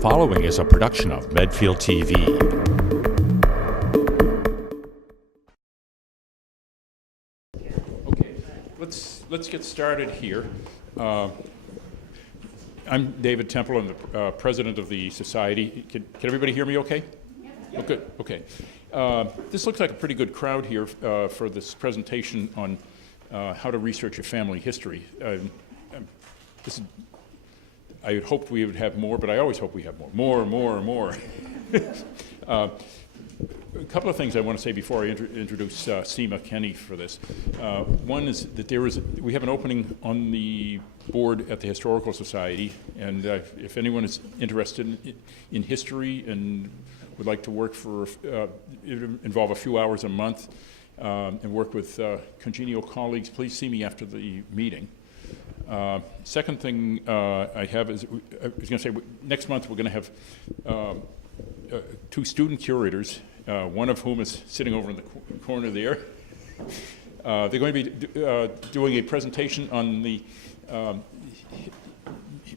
following is a production of Medfield TV. Okay, let's get started here. I'm David Temple. I'm the president of the society. Can everybody hear me okay? Oh, good. Okay. This looks like a pretty good crowd here for this presentation on how to research your family history. I had hoped we would have more, but I always hope we have more. A couple of things I want to say before I introduce Seema Kenny for this. One is that we have an opening on the board at the Historical Society, and if anyone is interested in history and would like to work for, involve a few hours a month and work with congenial colleagues, please see me after the meeting. Second thing I have is, I was going to say, next month we're going to have two student curators, one of whom is sitting over in the corner there. They're going to be doing a presentation on the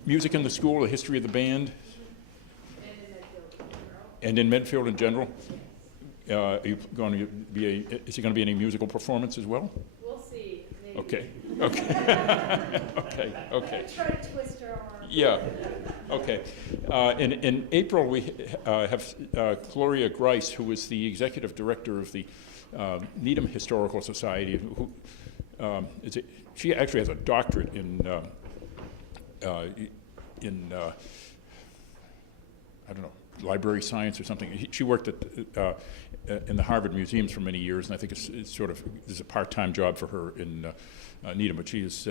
music in the school, the history of the band, and in Medfield in general. Are you going to be is it going to be any musical performance as well? We'll see. Maybe. Okay. Okay. Try to twist her arm. Yeah. Okay. In April, we have Gloria Grice, who is the executive director of the Needham Historical Society. Who she actually has a doctorate in I don't know, library science or something. She worked at in the Harvard Museums for many years, and I think it's sort of this is a part-time job for her in Needham, but she is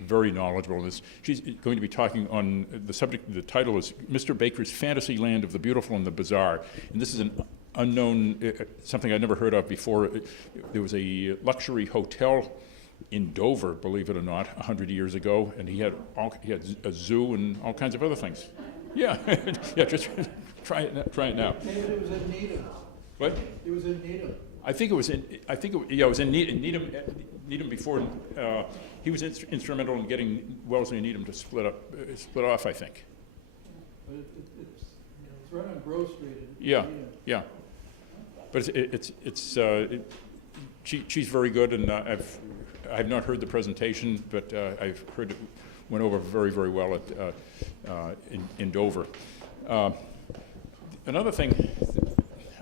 very knowledgeable in this. She's going to be talking on the subject. The title is Mr. Baker's Fantasy Land of the Beautiful and the Bizarre, and this is an unknown, something I'd never heard of before. There was a luxury hotel in Dover, believe it or not, 100 years ago, and he had a zoo and all kinds of other things. Yeah, yeah. Just try it now. Maybe it was in Needham. What? It was in Needham. It was in Needham before. He was instrumental in getting Wellesley and Needham to split off, I think. But it's right on Grove Street. Yeah. But she's very good, and I've not heard the presentation, but I've heard it went over very, very well in Dover. Another thing,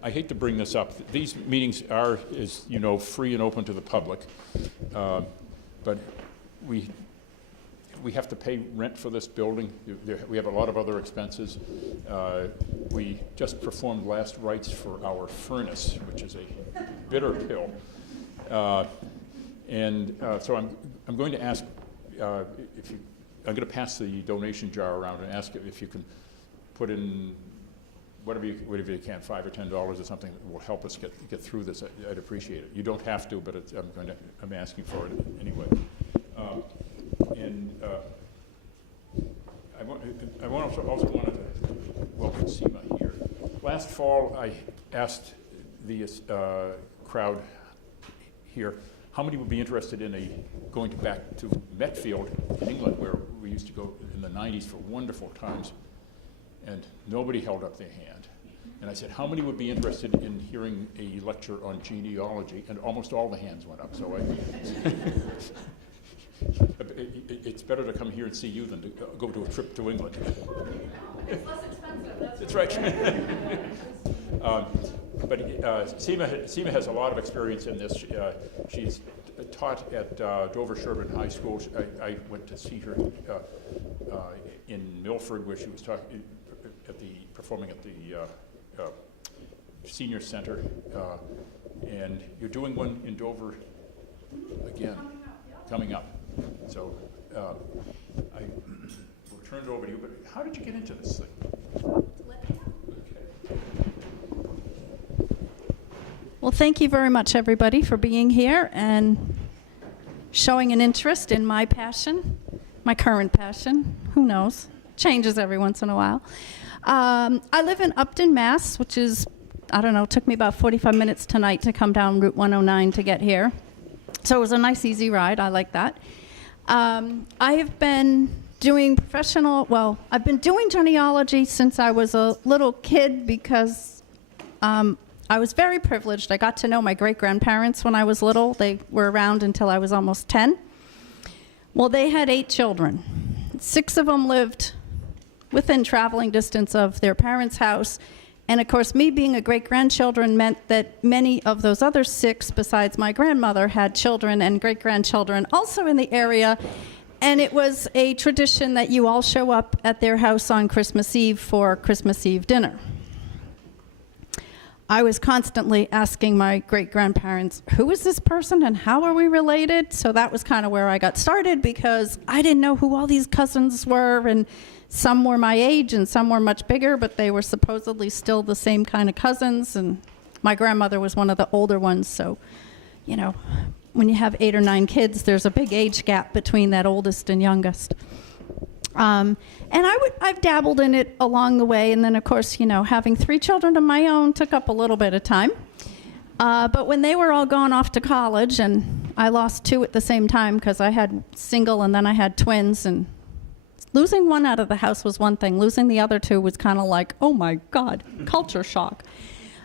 I hate to bring this up. These meetings are, as you know, free and open to the public, but we have to pay rent for this building. We have a lot of other expenses. We just performed last rites for our furnace, which is a bitter pill. So I'm going to ask I'm going to pass the donation jar around and ask if you can put in whatever you can, $5 or $10 or something that will help us get through this. I'd appreciate it. You don't have to, but I'm asking for it anyway. I also wanted to welcome Seema here. Last fall, I asked the crowd here how many would be interested in going back to Medfield in England, where we used to go in the 90s for wonderful times, and nobody held up their hand. And I said, how many would be interested in hearing a lecture on genealogy? And almost all the hands went up. So it's better to come here and see you than to go to a trip to England. It's less expensive. That's right. But Seema has a lot of experience in this. She's taught at Dover Sherburne High School. I went to see her in Milford, where she was performing at the senior center. And you're doing one in Dover again, coming up. So I will turn it over to you. But how did you get into this thing? Well, thank you very much, everybody, for being here and showing an interest in my passion, my current passion. Who knows? Changes every once in a while. I live in Upton, Mass., which is, I don't know, took me about 45 minutes tonight to come down Route 109 to get here. So it was a nice, easy ride. I like that. I have been doing I've been doing genealogy since I was a little kid because I was very privileged. I got to know my great-grandparents when I was little. They were around until I was almost 10. Well, they had 8 children. 6 of them lived within traveling distance of their parents' house. And of course, me being a great-grandchildren meant that many of those other 6, besides my grandmother, had children and great-grandchildren also in the area. And it was a tradition that you all show up at their house on Christmas Eve for Christmas Eve dinner. I was constantly asking my great-grandparents, who is this person and how are we related? So that was kind of where I got started because I didn't know who all these cousins were, and some were my age and some were much bigger, but they were supposedly still the same kind of cousins. And my grandmother was one of the older ones, so, you know, when you have 8 or 9 kids, there's a big age gap between that oldest and youngest. And I've dabbled in it along the way, and then of course, you know, having 3 children of my own took up a little bit of time. But when they were all gone off to college, and I lost 2 at the same time because I had single and then I had twins, and losing one out of the house was one thing. Losing the other 2 was kind of like, oh my God, culture shock.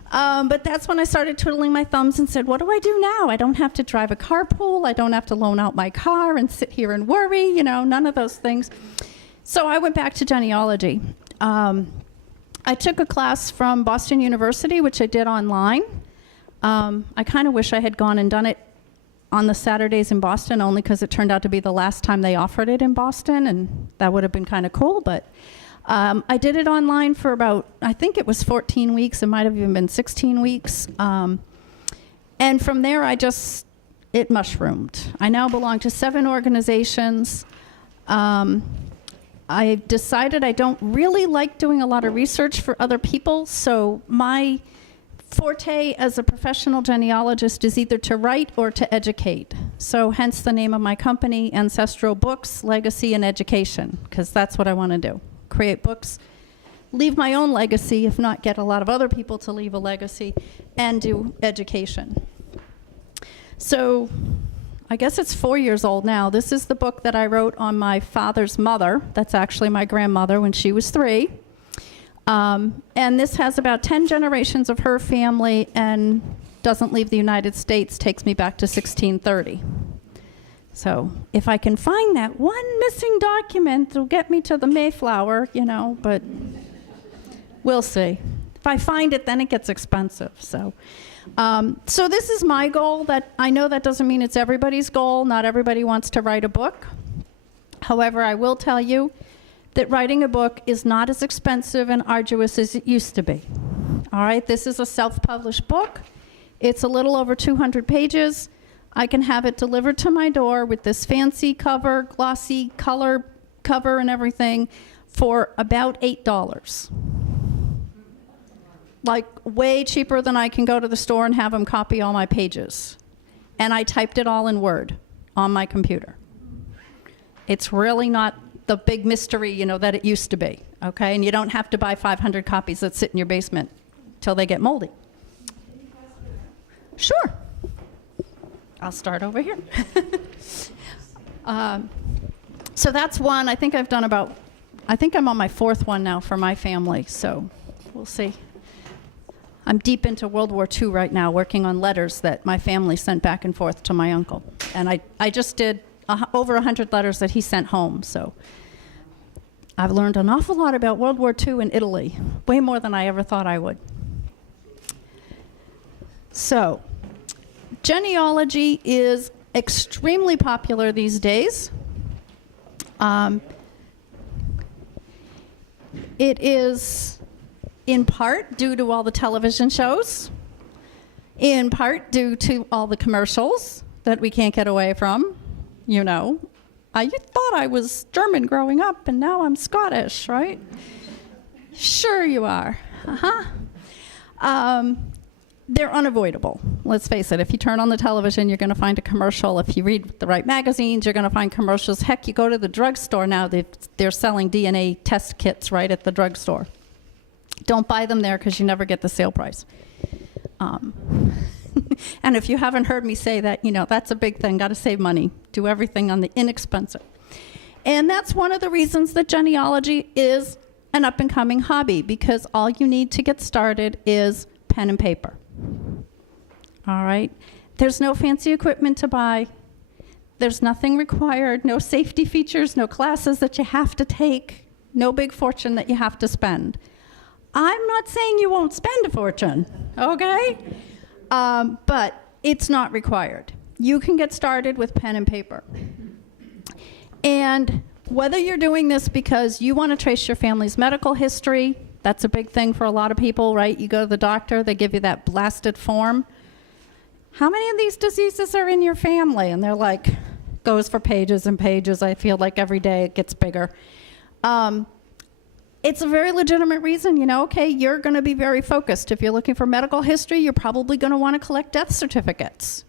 But that's when I started twiddling my thumbs and said, what do I do now? I don't have to drive a carpool. I don't have to loan out my car and sit here and worry, you know, none of those things. So I went back to genealogy. I took a class from Boston University, which I did online. I kind of wish I had gone and done it on the Saturdays in Boston, only because it turned out to be the last time they offered it in Boston, and that would have been kind of cool. But I did it online for about, I think it was 14 weeks. It might have even been 16 weeks. And from there, it mushroomed. I now belong to 7 organizations. I decided I don't really like doing a lot of research for other people, so my forte as a professional genealogist is either to write or to educate. So hence the name of my company, Ancestral Books, Legacy, and Education, because that's what I want to do. Create books, leave my own legacy, if not get a lot of other people to leave a legacy, and do education. So I guess it's 4 years old now. This is the book that I wrote on my father's mother. That's actually my grandmother when she was 3. And this has about 10 generations of her family and doesn't leave the United States, takes me back to 1630. So if I can find that one missing document, it'll get me to the Mayflower, you know, but we'll see. If I find it, then it gets expensive, so. So this is my goal. That I know that doesn't mean it's everybody's goal. Not everybody wants to write a book. However, I will tell you that writing a book is not as expensive and arduous as it used to be. All right, this is a self-published book. It's a little over 200 pages. I can have it delivered to my door with this fancy cover, glossy color cover and everything for about $8. Like way cheaper than I can go to the store and have them copy all my pages. And I typed it all in Word on my computer. It's really not the big mystery, you know, that it used to be, okay? And you don't have to buy 500 copies that sit in your basement till they get moldy. Sure. I'll start over here. So that's one. I think I'm on my 4th one now for my family, so we'll see. I'm deep into World War II right now, working on letters that my family sent back and forth to my uncle. And I just did over 100 letters that he sent home, so I've learned an awful lot about World War II in Italy, way more than I ever thought I would. So, genealogy is extremely popular these days. It is in part due to all the television shows, in part due to all the commercials that we can't get away from. You know, you thought I was German growing up, and now I'm Scottish, right? Sure you are. They're unavoidable. Let's face it. If you turn on the television, you're going to find a commercial. If you read the right magazines, you're going to find commercials. Heck, you go to the drugstore now, they're selling DNA test kits right at the drugstore. Don't buy them there because you never get the sale price. And if you haven't heard me say that, you know, that's a big thing. Got to save money. Do everything on the inexpensive. And that's one of the reasons that genealogy is an up-and-coming hobby, because all you need to get started is pen and paper. All right? There's no fancy equipment to buy. There's nothing required, no safety features, no classes that you have to take, no big fortune that you have to spend. I'm not saying you won't spend a fortune, okay? But it's not required. You can get started with pen and paper. And whether you're doing this because you want to trace your family's medical history, that's a big thing for a lot of people, right? You go to the doctor, they give you that blasted form. How many of these diseases are in your family? And they're like, goes for pages and pages. I feel like every day it gets bigger. It's a very legitimate reason, okay, you're going to be very focused. If you're looking for medical history, you're probably going to want to collect death certificates.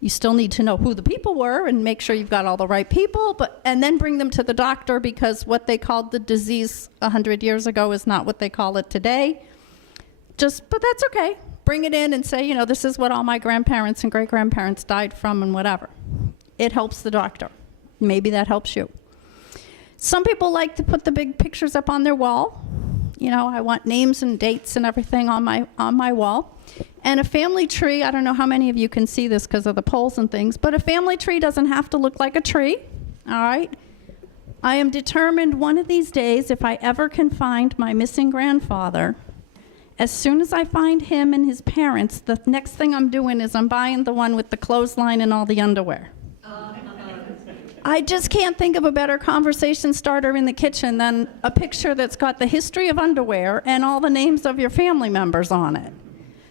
You still need to know who the people were and make sure you've got all the right people, and then bring them to the doctor, because what they called the disease 100 years ago is not what they call it today. But that's okay. Bring it in and say, this is what all my grandparents and great-grandparents died from and whatever. It helps the doctor. Maybe that helps you. Some people like to put the big pictures up on their wall. I want names and dates and everything on my wall. And a family tree, I don't know how many of you can see this because of the poles and things, but a family tree doesn't have to look like a tree, all right? I am determined one of these days, if I ever can find my missing grandfather, as soon as I find him and his parents, the next thing I'm doing is I'm buying the one with the clothesline and all the underwear. I just can't think of a better conversation starter in the kitchen than a picture that's got the history of underwear and all the names of your family members on it.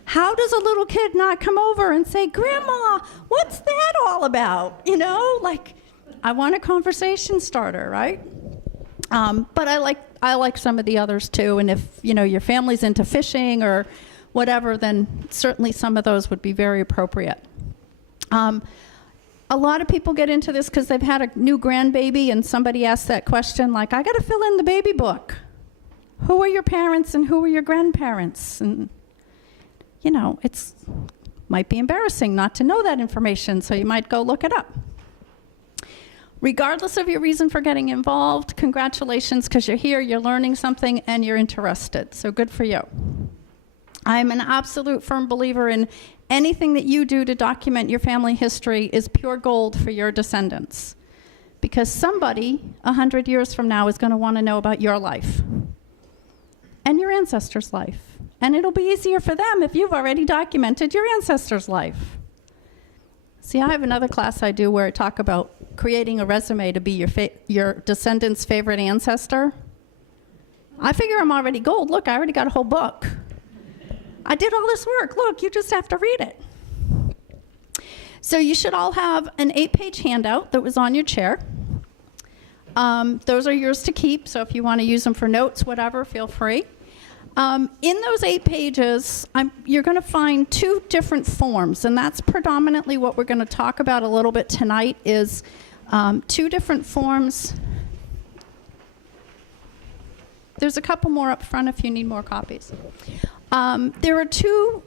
How does a little kid not come over and say, Grandma, what's that all about? I want a conversation starter, right? But I like some of the others too, and if your family's into fishing or whatever, then certainly some of those would be very appropriate. A lot of people get into this because they've had a new grandbaby and somebody asks that question, I got to fill in the baby book. Who are your parents and who are your grandparents? And, it's might be embarrassing not to know that information, so you might go look it up. Regardless of your reason for getting involved, congratulations, because you're here, you're learning something, and you're interested. So good for you. I'm an absolute firm believer in anything that you do to document your family history is pure gold for your descendants, because somebody 100 years from now is going to want to know about your life and your ancestors' life. And it'll be easier for them if you've already documented your ancestors' life. See, I have another class I do where I talk about creating a resume to be your descendant's favorite ancestor. I figure I'm already gold. Look, I already got a whole book. I did all this work. Look, you just have to read it. So you should all have an 8-page handout that was on your chair. Those are yours to keep, so if you want to use them for notes, whatever, feel free. In those 8 pages, you're going to find 2 different forms, and that's predominantly what we're going to talk about a little bit tonight is 2 different forms. There's a couple more up front if you need more copies. There are two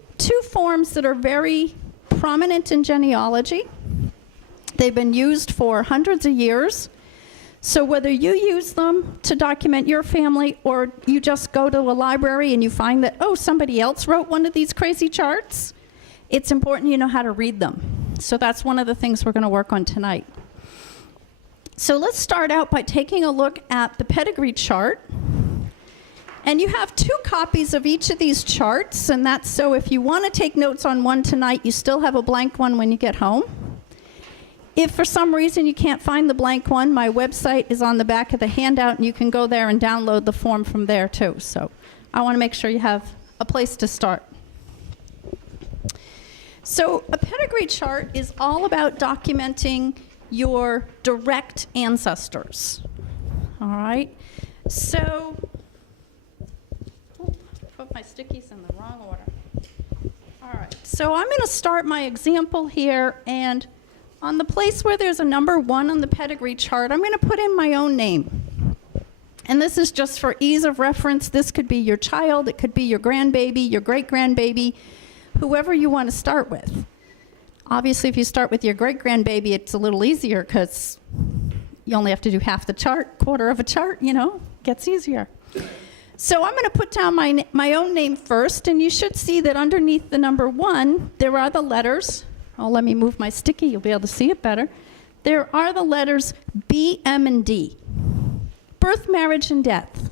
forms that are very prominent in genealogy. They've been used for hundreds of years. So whether you use them to document your family or you just go to a library and you find that, somebody else wrote one of these crazy charts, it's important you know how to read them. So that's one of the things we're going to work on tonight. So let's start out by taking a look at the Pedigree Chart. And you have 2 copies of each of these charts, and that's so if you want to take notes on one tonight, you still have a blank one when you get home. If for some reason you can't find the blank one, my website is on the back of the handout, and you can go there and download the form from there too. So I want to make sure you have a place to start. So a pedigree chart is all about documenting your direct ancestors. All right? So put my stickies in the wrong order. All right, so I'm going to start my example here, and on the place where there's a number 1 on the pedigree chart, I'm going to put in my own name. And this is just for ease of reference. This could be your child, it could be your grandbaby, your great-grandbaby, whoever you want to start with. Obviously, if you start with your great-grandbaby, it's a little easier because you only have to do half the chart, quarter of a chart, gets easier. So I'm going to put down my own name first, and you should see that underneath the number 1, there are the letters. Oh, let me move my sticky. You'll be able to see it better. There are the letters B, M, and D. Birth, marriage, and death.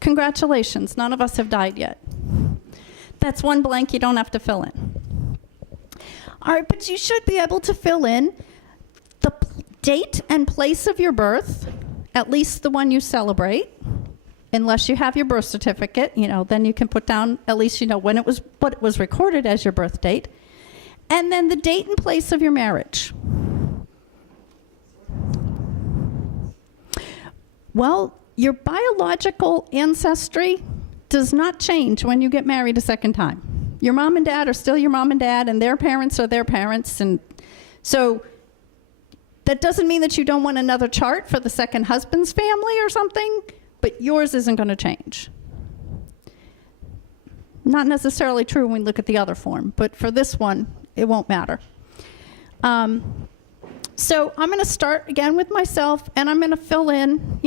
Congratulations. None of us have died yet. That's one blank you don't have to fill in. All right, but you should be able to fill in the date and place of your birth, at least the one you celebrate. Unless you have your birth certificate, then you can put down, at least when what it was recorded as your birth date. And then the date and place of your marriage. Well, your biological ancestry does not change when you get married a second time. Your mom and dad are still your mom and dad, and their parents are their parents. And so that doesn't mean that you don't want another chart for the second husband's family or something, but yours isn't going to change. Not necessarily true when we look at the other form, but for this one, it won't matter. So I'm going to start again with myself, and I'm going to fill in,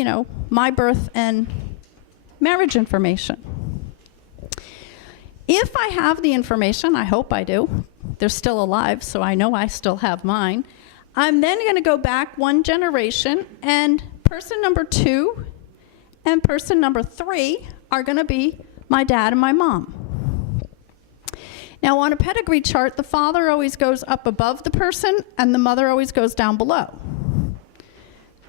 my birth and marriage information. If I have the information, I hope I do. They're still alive, so I know I still have mine. I'm then going to go back 1 generation, and person number 2 and person number 3 are going to be my dad and my mom. Now, on a pedigree chart, the father always goes up above the person, and the mother always goes down below.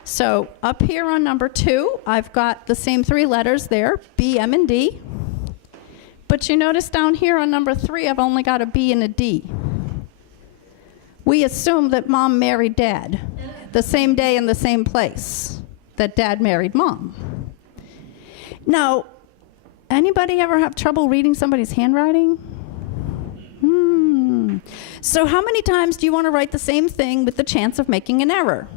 So up here on number 2, I've got the same 3 letters there, B, M, and D. But you notice down here on number 3, I've only got a B and a D. We assume that mom married dad the same day in the same place that dad married mom. Now, anybody ever have trouble reading somebody's handwriting? So how many times do you want to write the same thing with the chance of making an error?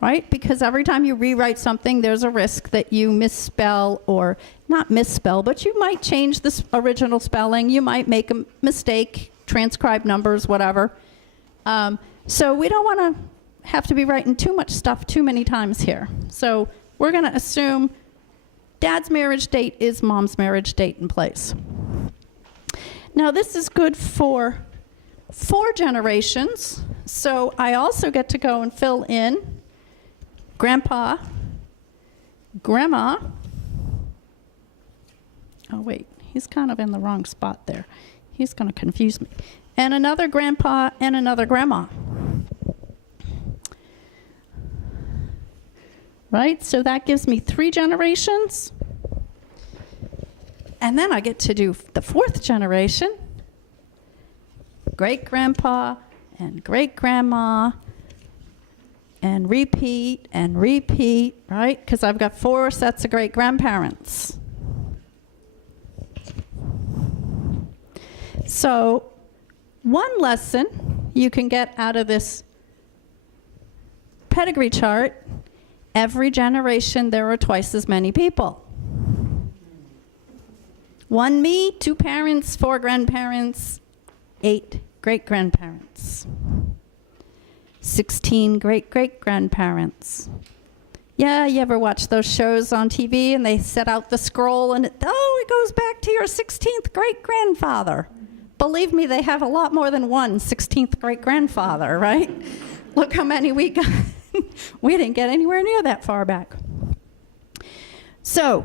Right? Because every time you rewrite something, there's a risk that you misspell, or not misspell, but you might change the original spelling. You might make a mistake, transcribe numbers, whatever. So we don't want to have to be writing too much stuff too many times here. So we're going to assume dad's marriage date is mom's marriage date in place. Now this is good for 4 generations. So I also get to go and fill in grandpa, grandma. Oh wait, he's kind of in the wrong spot there. He's going to confuse me. And another grandpa and another grandma. Right, so that gives me 3 generations. And then I get to do the 4th generation. Great-grandpa and great-grandma. And repeat, right? Because I've got 4 sets of great-grandparents. So one lesson you can get out of this pedigree chart: every generation there are twice as many people. 1 me, 2 parents, 4 grandparents, 8 great-grandparents. 16 great-great-grandparents. Yeah, you ever watch those shows on TV and they set out the scroll and it goes back to your 16th great-grandfather. Believe me, they have a lot more than one 16th great-grandfather, right? Look how many we got. We didn't get anywhere near that far back. So,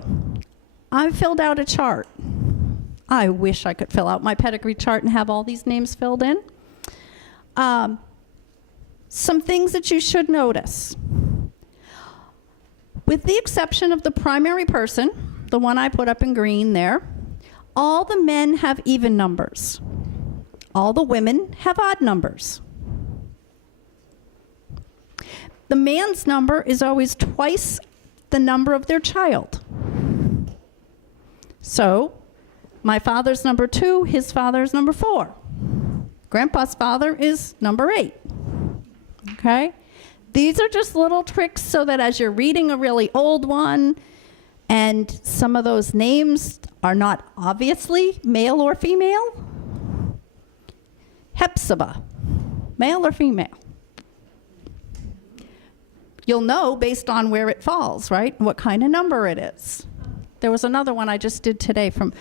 I filled out a chart. I wish I could fill out my pedigree chart and have all these names filled in. Some things that you should notice. With the exception of the primary person, the one I put up in green there, all the men have even numbers. All the women have odd numbers. The man's number is always twice the number of their child. So, my father's number 2, his father's number 4. Grandpa's father is number 8. Okay? These are just little tricks so that as you're reading a really old one, and some of those names are not obviously male or female. Hepzibah, male or female? you'll know based on where it falls, right? What kind of number it is. There was another one I just did today from...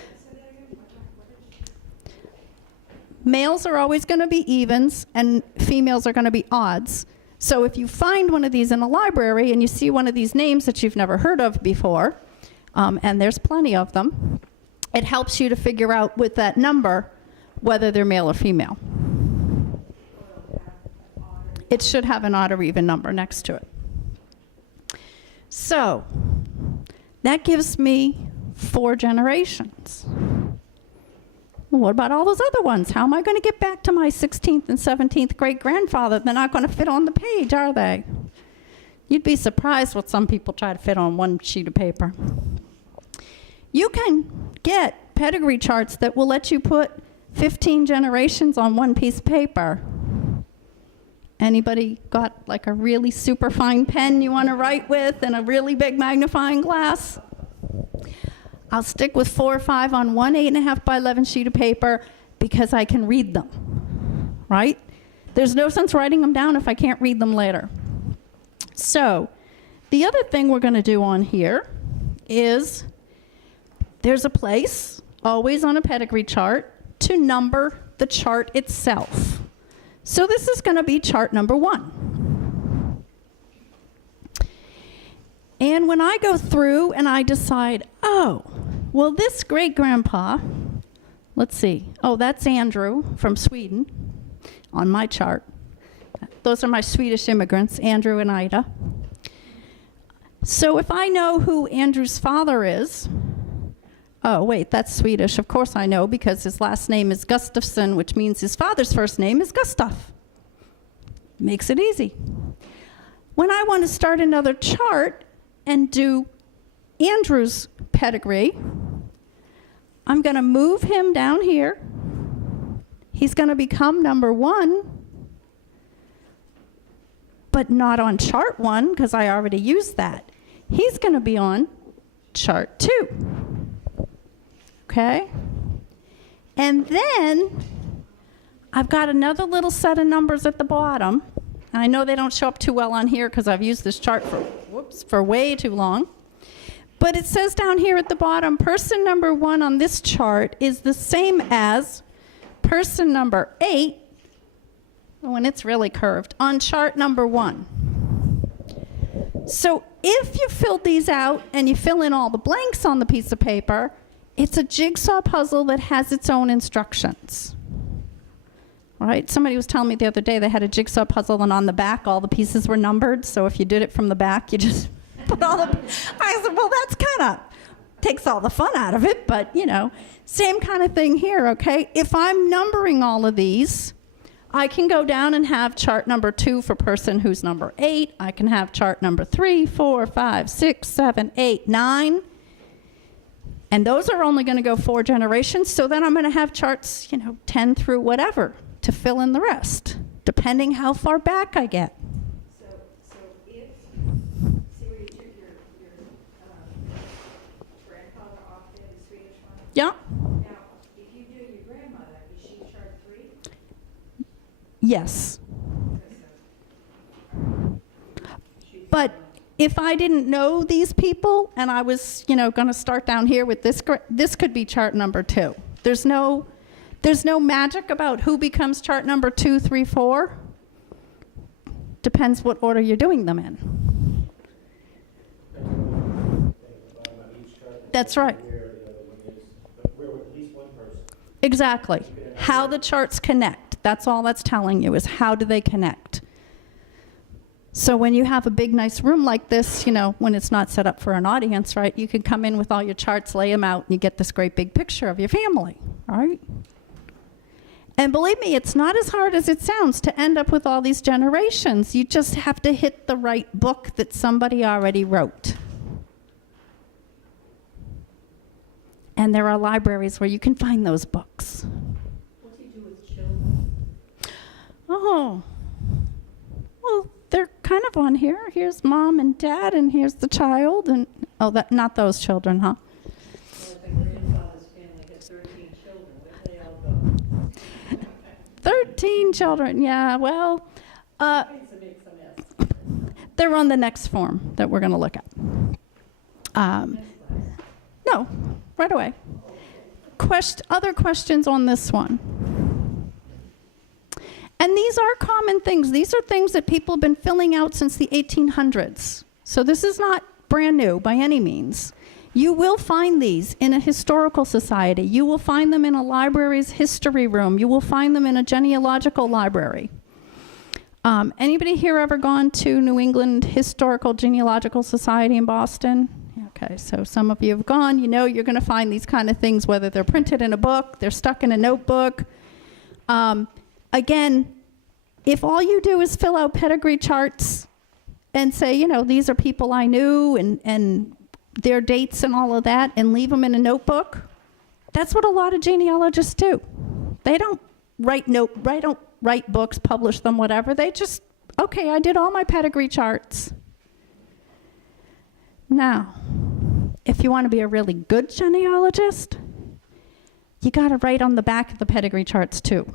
Males are always going to be evens, and females are going to be odds. So if you find one of these in a library and you see one of these names that you've never heard of before, and there's plenty of them, it helps you to figure out with that number whether they're male or female. It should have an odd or even number next to it. So that gives me 4 generations. Well, what about all those other ones? How am I going to get back to my 16th and 17th great-grandfather? They're not going to fit on the page, are they? You'd be surprised what some people try to fit on one sheet of paper. You can get pedigree charts that will let you put 15 generations on one piece of paper. Anybody got like a really super fine pen you want to write with and a really big magnifying glass? I'll stick with 4 or 5 on one 8.5 by 11 sheet of paper because I can read them, right? There's no sense writing them down if I can't read them later. So the other thing we're going to do on here is there's a place, always on a pedigree chart, to number the chart itself. So this is going to be chart number 1. And when I go through and I decide, oh, well, this great-grandpa, let's see. Oh, that's Andrew from Sweden on my chart. Those are my Swedish immigrants, Andrew and Ida. So if I know who Andrew's father is, oh, wait, that's Swedish. Of course I know because his last name is Gustafsson, which means his father's first name is Gustav. Makes it easy. When I want to start another chart and do Andrew's pedigree, I'm going to move him down here. He's going to become number 1, but not on chart 1 because I already used that. He's going to be on chart 2. Okay? And then I've got another little set of numbers at the bottom. And I know they don't show up too well on here because I've used this chart for way too long. But it says down here at the bottom, person number 1 on this chart is the same as person number 8, when it's really curved, on chart number 1. So if you filled these out and you fill in all the blanks on the piece of paper, it's a jigsaw puzzle that has its own instructions. All right? Somebody was telling me the other day they had a jigsaw puzzle and on the back all the pieces were numbered, so if you did it from the back, you just put all the... I said, well, that's kind of takes all the fun out of it, but, you know, same kind of thing here, okay? If I'm numbering all of these, I can go down and have chart number 2 for person who's number 8. I can have chart number 3, 4, 5, 6, 7, 8, 9. And those are only going to go 4 generations, so then I'm going to have charts, 10 through whatever to fill in the rest, depending how far back I get. So if, see where you took your grandfather off there, the Swedish one? Yeah? Now, if you do your grandmother, is she chart 3? Yes. But if I didn't know these people and I was, going to start down here with this could be chart number 2. There's no magic about who becomes chart number 2, 3, 4. Depends what order you're doing them in. That's right. Exactly. How the charts connect. That's all that's telling you is how do they connect. So when you have a big, nice room like this, when it's not set up for an audience, right, you can come in with all your charts, lay them out, and you get this great big picture of your family, all right? And believe me, it's not as hard as it sounds to end up with all these generations. You just have to hit the right book that somebody already wrote. And there are libraries where you can find those books. What do you do with children? Oh, well, they're kind of on here. Here's mom and dad, and here's the child, and not those children, huh? Well, the grandfather's family had 13 children. Where did they all go? 13 children, yeah, well, They're on the next form that we're going to look at. No, right away. Other questions on this one? And these are common things. These are things that people have been filling out since the 1800s. So this is not brand new by any means. You will find these in a historical society. You will find them in a library's history room. You will find them in a genealogical library. Anybody here ever gone to New England Historical Genealogical Society in Boston? Okay, so some of you have gone. You know you're going to find these kind of things, whether they're printed in a book, they're stuck in a notebook. Again, if all you do is fill out pedigree charts and say, you know, these are people I knew and their dates and all of that, and leave them in a notebook, that's what a lot of genealogists do. They don't write books, publish them, whatever. They just, okay, I did all my pedigree charts. Now, if you want to be a really good genealogist, you got to write on the back of the pedigree charts too.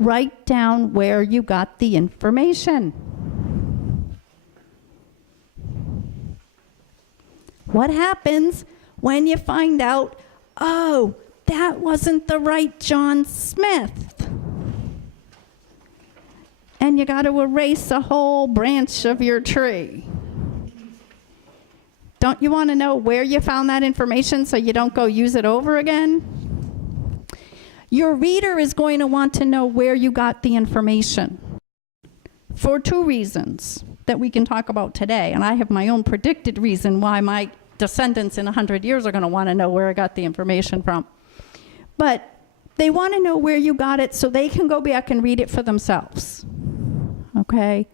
Write down where you got the information. What happens when you find out, oh, that wasn't the right John Smith? And you got to erase a whole branch of your tree. Don't you want to know where you found that information so you don't go use it over again? Your reader is going to want to know where you got the information for two reasons that we can talk about today. And I have my own predicted reason why my descendants in 100 years are going to want to know where I got the information from. But they want to know where you got it so they can go back and read it for themselves. Okay?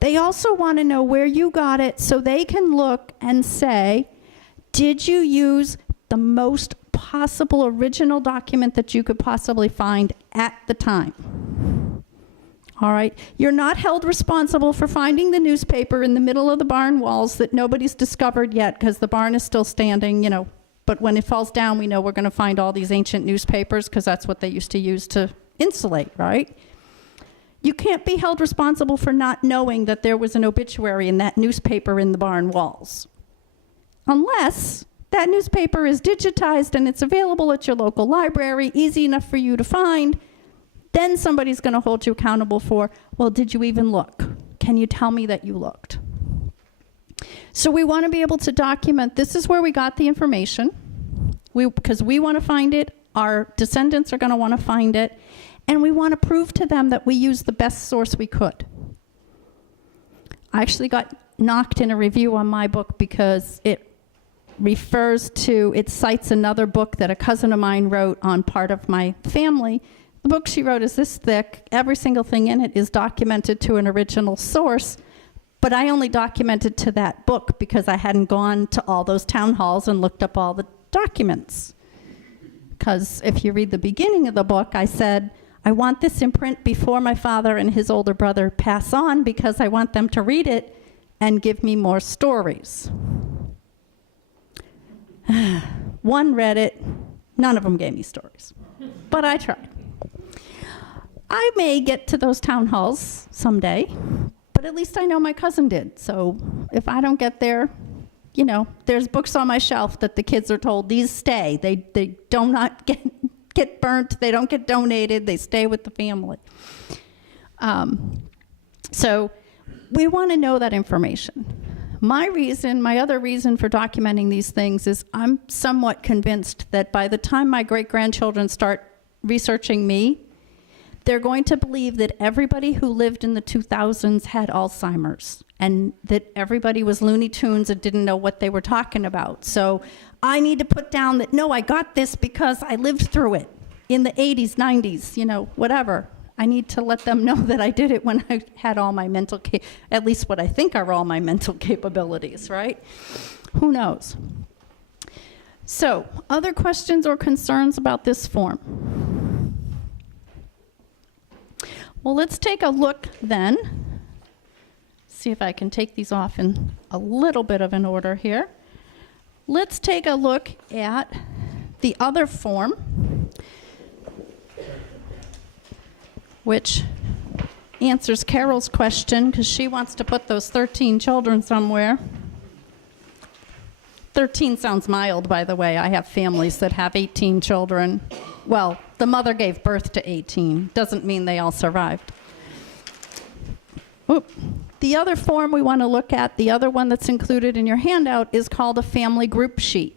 They also want to know where you got it so they can look and say, did you use the most possible original document that you could possibly find at the time? All right? You're not held responsible for finding the newspaper in the middle of the barn walls that nobody's discovered yet because the barn is still standing, you know. But when it falls down, we know we're going to find all these ancient newspapers because that's what they used to use to insulate, right? You can't be held responsible for not knowing that there was an obituary in that newspaper in the barn walls. Unless that newspaper is digitized and it's available at your local library, easy enough for you to find, then somebody's going to hold you accountable for, well, did you even look? Can you tell me that you looked? So we want to be able to document, this is where we got the information, because we want to find it, our descendants are going to want to find it, and we want to prove to them that we used the best source we could. I actually got knocked in a review on my book because it cites another book that a cousin of mine wrote on part of my family. The book she wrote is this thick. Every single thing in it is documented to an original source, but I only documented to that book because I hadn't gone to all those town halls and looked up all the documents. Because if you read the beginning of the book, I said, I want this in print before my father and his older brother pass on because I want them to read it and give me more stories. One read it, none of them gave me stories, but I tried. I may get to those town halls someday, but at least I know my cousin did. So if I don't get there, you know, there's books on my shelf that the kids are told, these stay. They do not get burnt, they don't get donated, they stay with the family. So we want to know that information. My other reason for documenting these things is I'm somewhat convinced that by the time my great-grandchildren start researching me, they're going to believe that everybody who lived in the 2000s had Alzheimer's and that everybody was Looney Tunes and didn't know what they were talking about. So I need to put down that, no, I got this because I lived through it in the 80s, 90s, you know, whatever. I need to let them know that I did it when I had all my at least what I think are all my mental capabilities, right? Who knows? So, other questions or concerns about this form? Well, let's take a look then. See if I can take these off in a little bit of an order here. Let's take a look at the other form, which answers Carol's question, because she wants to put those 13 children somewhere. 13 sounds mild, by the way. I have families that have 18 children. Well, the mother gave birth to 18. Doesn't mean they all survived. Oop. The other form we want to look at, the other one that's included in your handout, is called a family group sheet.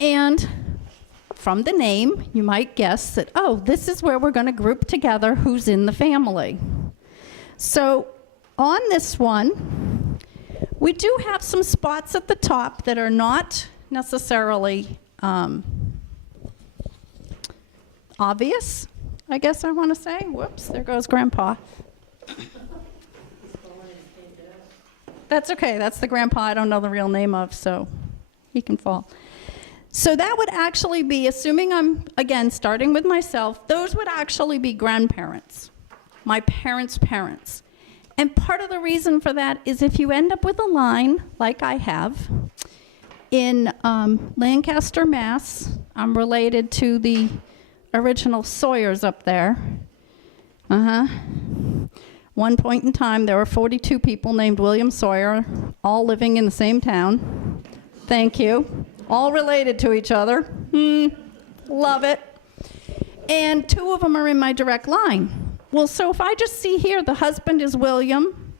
And from the name, you might guess that, oh, this is where we're going to group together who's in the family. So on this one, we do have some spots at the top that are not necessarily obvious, I guess I want to say. Whoops, there goes Grandpa. That's okay, that's the grandpa I don't know the real name of, so he can fall. So that would actually be, assuming I'm, again, starting with myself, those would actually be grandparents, my parents' parents. And part of the reason for that is if you end up with a line, like I have, in Lancaster, Mass, I'm related to the original Sawyers up there. One point in time, there were 42 people named William Sawyer, all living in the same town. Thank you. All related to each other. Love it. And 2 of them are in my direct line. Well, so if I just see here, the husband is William,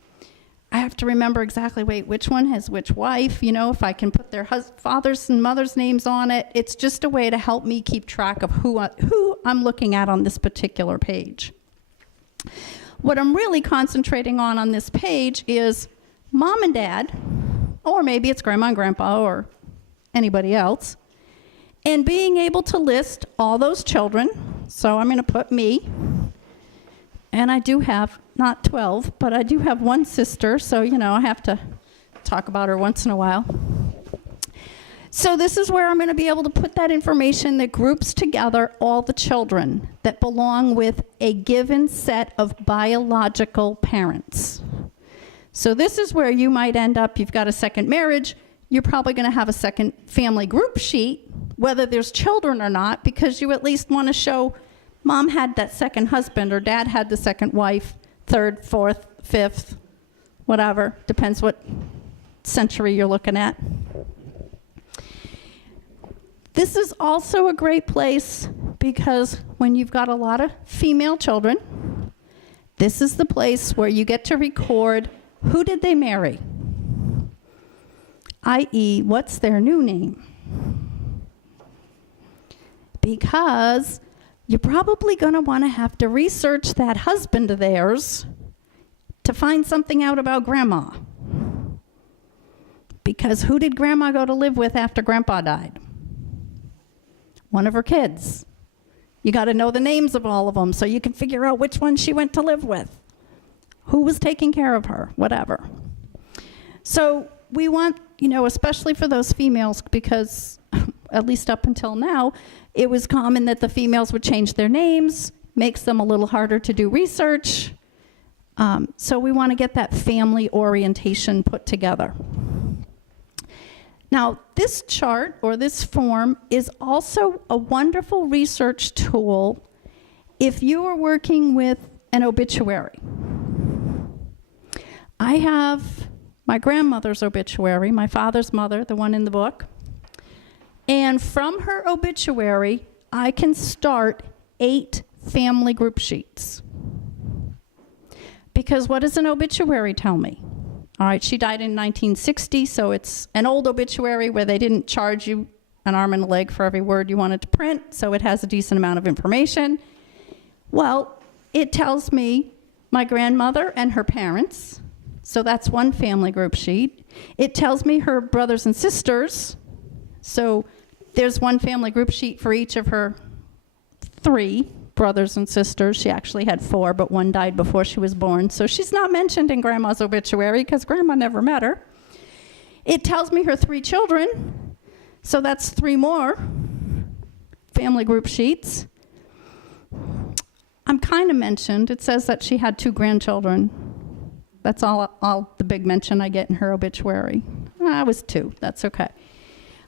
I have to remember exactly, wait, which one has which wife, you know, if I can put their father's and mother's names on it. It's just a way to help me keep track of who I'm looking at on this particular page. What I'm really concentrating on this page is mom and dad, or maybe it's grandma and grandpa or anybody else, and being able to list all those children. So I'm going to put me, and I do have, not 12, but I do have one sister, so, you know, I have to talk about her once in a while. So this is where I'm going to be able to put that information that groups together all the children that belong with a given set of biological parents. So this is where you might end up, you've got a second marriage, you're probably going to have a second family group sheet, whether there's children or not, because you at least want to show mom had that second husband or dad had the second wife, third, fourth, fifth, whatever, depends what century you're looking at. This is also a great place because when you've got a lot of female children, this is the place where you get to record who did they marry, i.e., what's their new name. Because you're probably going to want to have to research that husband of theirs to find something out about grandma. Because who did grandma go to live with after grandpa died? One of her kids. You got to know the names of all of them so you can figure out which one she went to live with, who was taking care of her, whatever. So we want, you know, especially for those females, because at least up until now, it was common that the females would change their names, makes them a little harder to do research. So we want to get that family orientation put together. Now, this chart or this form is also a wonderful research tool if you are working with an obituary. I have my grandmother's obituary, my father's mother, the one in the book. And from her obituary, I can start 8 family group sheets. Because what does an obituary tell me? All right, she died in 1960, so it's an old obituary where they didn't charge you an arm and a leg for every word you wanted to print, so it has a decent amount of information. Well, it tells me my grandmother and her parents, so that's one family group sheet. It tells me her brothers and sisters, so there's one family group sheet for each of her 3 brothers and sisters. She actually had 4, but one died before she was born. So she's not mentioned in Grandma's obituary because Grandma never met her. It tells me her 3 children. So that's 3 more family group sheets. I'm kind of mentioned. It says that she had 2 grandchildren. That's all the big mention I get in her obituary. I was 2. That's okay.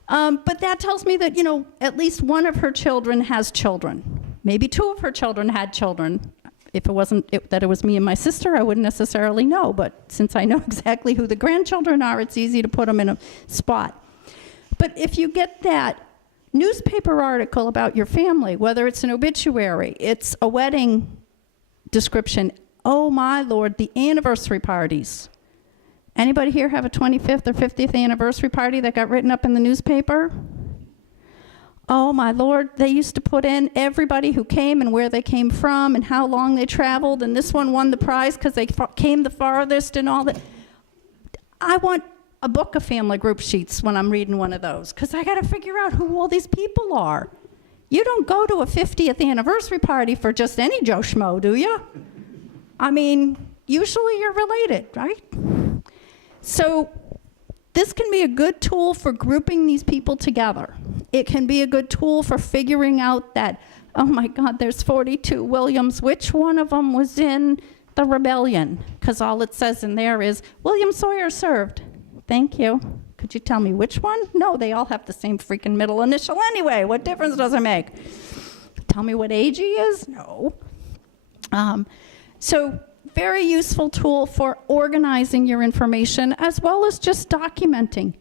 But that tells me that, you know, at least one of her children has children. Maybe 2 of her children had children. If it wasn't that it was me and my sister, I wouldn't necessarily know. But since I know exactly who the grandchildren are, it's easy to put them in a spot. But if you get that newspaper article about your family, whether it's an obituary, it's a wedding description, oh my Lord, the anniversary parties. Anybody here have a 25th or 50th anniversary party that got written up in the newspaper? Oh my Lord, they used to put in everybody who came and where they came from and how long they traveled, and this one won the prize because they came the farthest and all that. I want a book of family group sheets when I'm reading one of those, because I got to figure out who all these people are. You don't go to a 50th anniversary party for just any Joe Schmo, do you? I mean, usually you're related, right? So this can be a good tool for grouping these people together. It can be a good tool for figuring out that, oh my God, there's 42 Williams. Which one of them was in the rebellion? Because all it says in there is, William Sawyer served. Thank you. Could you tell me which one? No, they all have the same freaking middle initial anyway. What difference does it make? Tell me what age he is? No. So very useful tool for organizing your information as well as just documenting.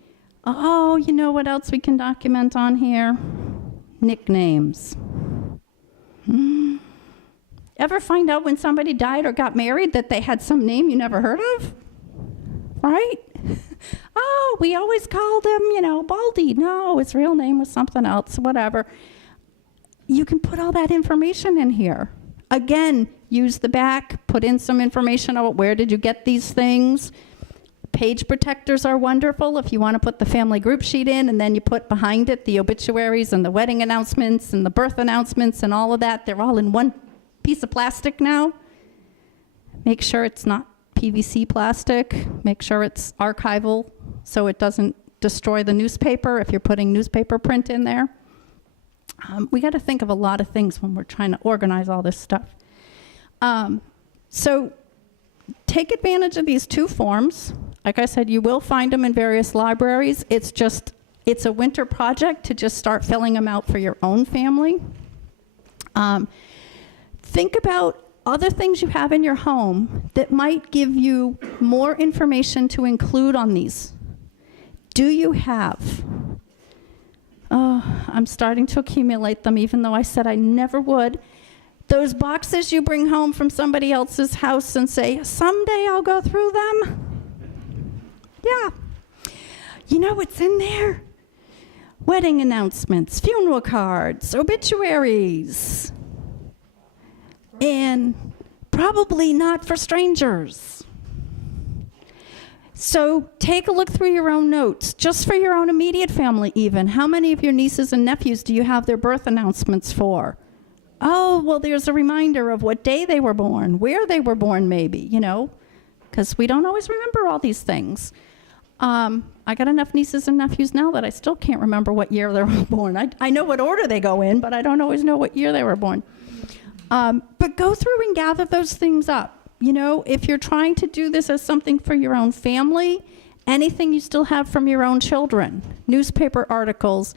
Oh, you know what else we can document on here? Nicknames. Ever find out when somebody died or got married that they had some name you never heard of? Right? Oh, we always called him, Baldy. No, his real name was something else, whatever. You can put all that information in here. Again, use the back, put in some information about where did you get these things. Page protectors are wonderful if you want to put the family group sheet in and then you put behind it the obituaries and the wedding announcements and the birth announcements and all of that. They're all in one piece of plastic now. Make sure it's not PVC plastic. Make sure it's archival so it doesn't destroy the newspaper if you're putting newspaper print in there. We got to think of a lot of things when we're trying to organize all this stuff. So take advantage of these two forms. Like I said, you will find them in various libraries. It's a winter project to just start filling them out for your own family. Think about other things you have in your home that might give you more information to include on these. Do you have? Oh, I'm starting to accumulate them, even though I said I never would. Those boxes you bring home from somebody else's house and say, someday I'll go through them. Yeah. You know what's in there? Wedding announcements, funeral cards, obituaries. And probably not for strangers. So take a look through your own notes, just for your own immediate family even. How many of your nieces and nephews do you have their birth announcements for? Oh, well, there's a reminder of what day they were born, where they were born maybe, because we don't always remember all these things. I got enough nieces and nephews now that I still can't remember what year they were born. I know what order they go in, but I don't always know what year they were born. But go through and gather those things up. If you're trying to do this as something for your own family, anything you still have from your own children, newspaper articles,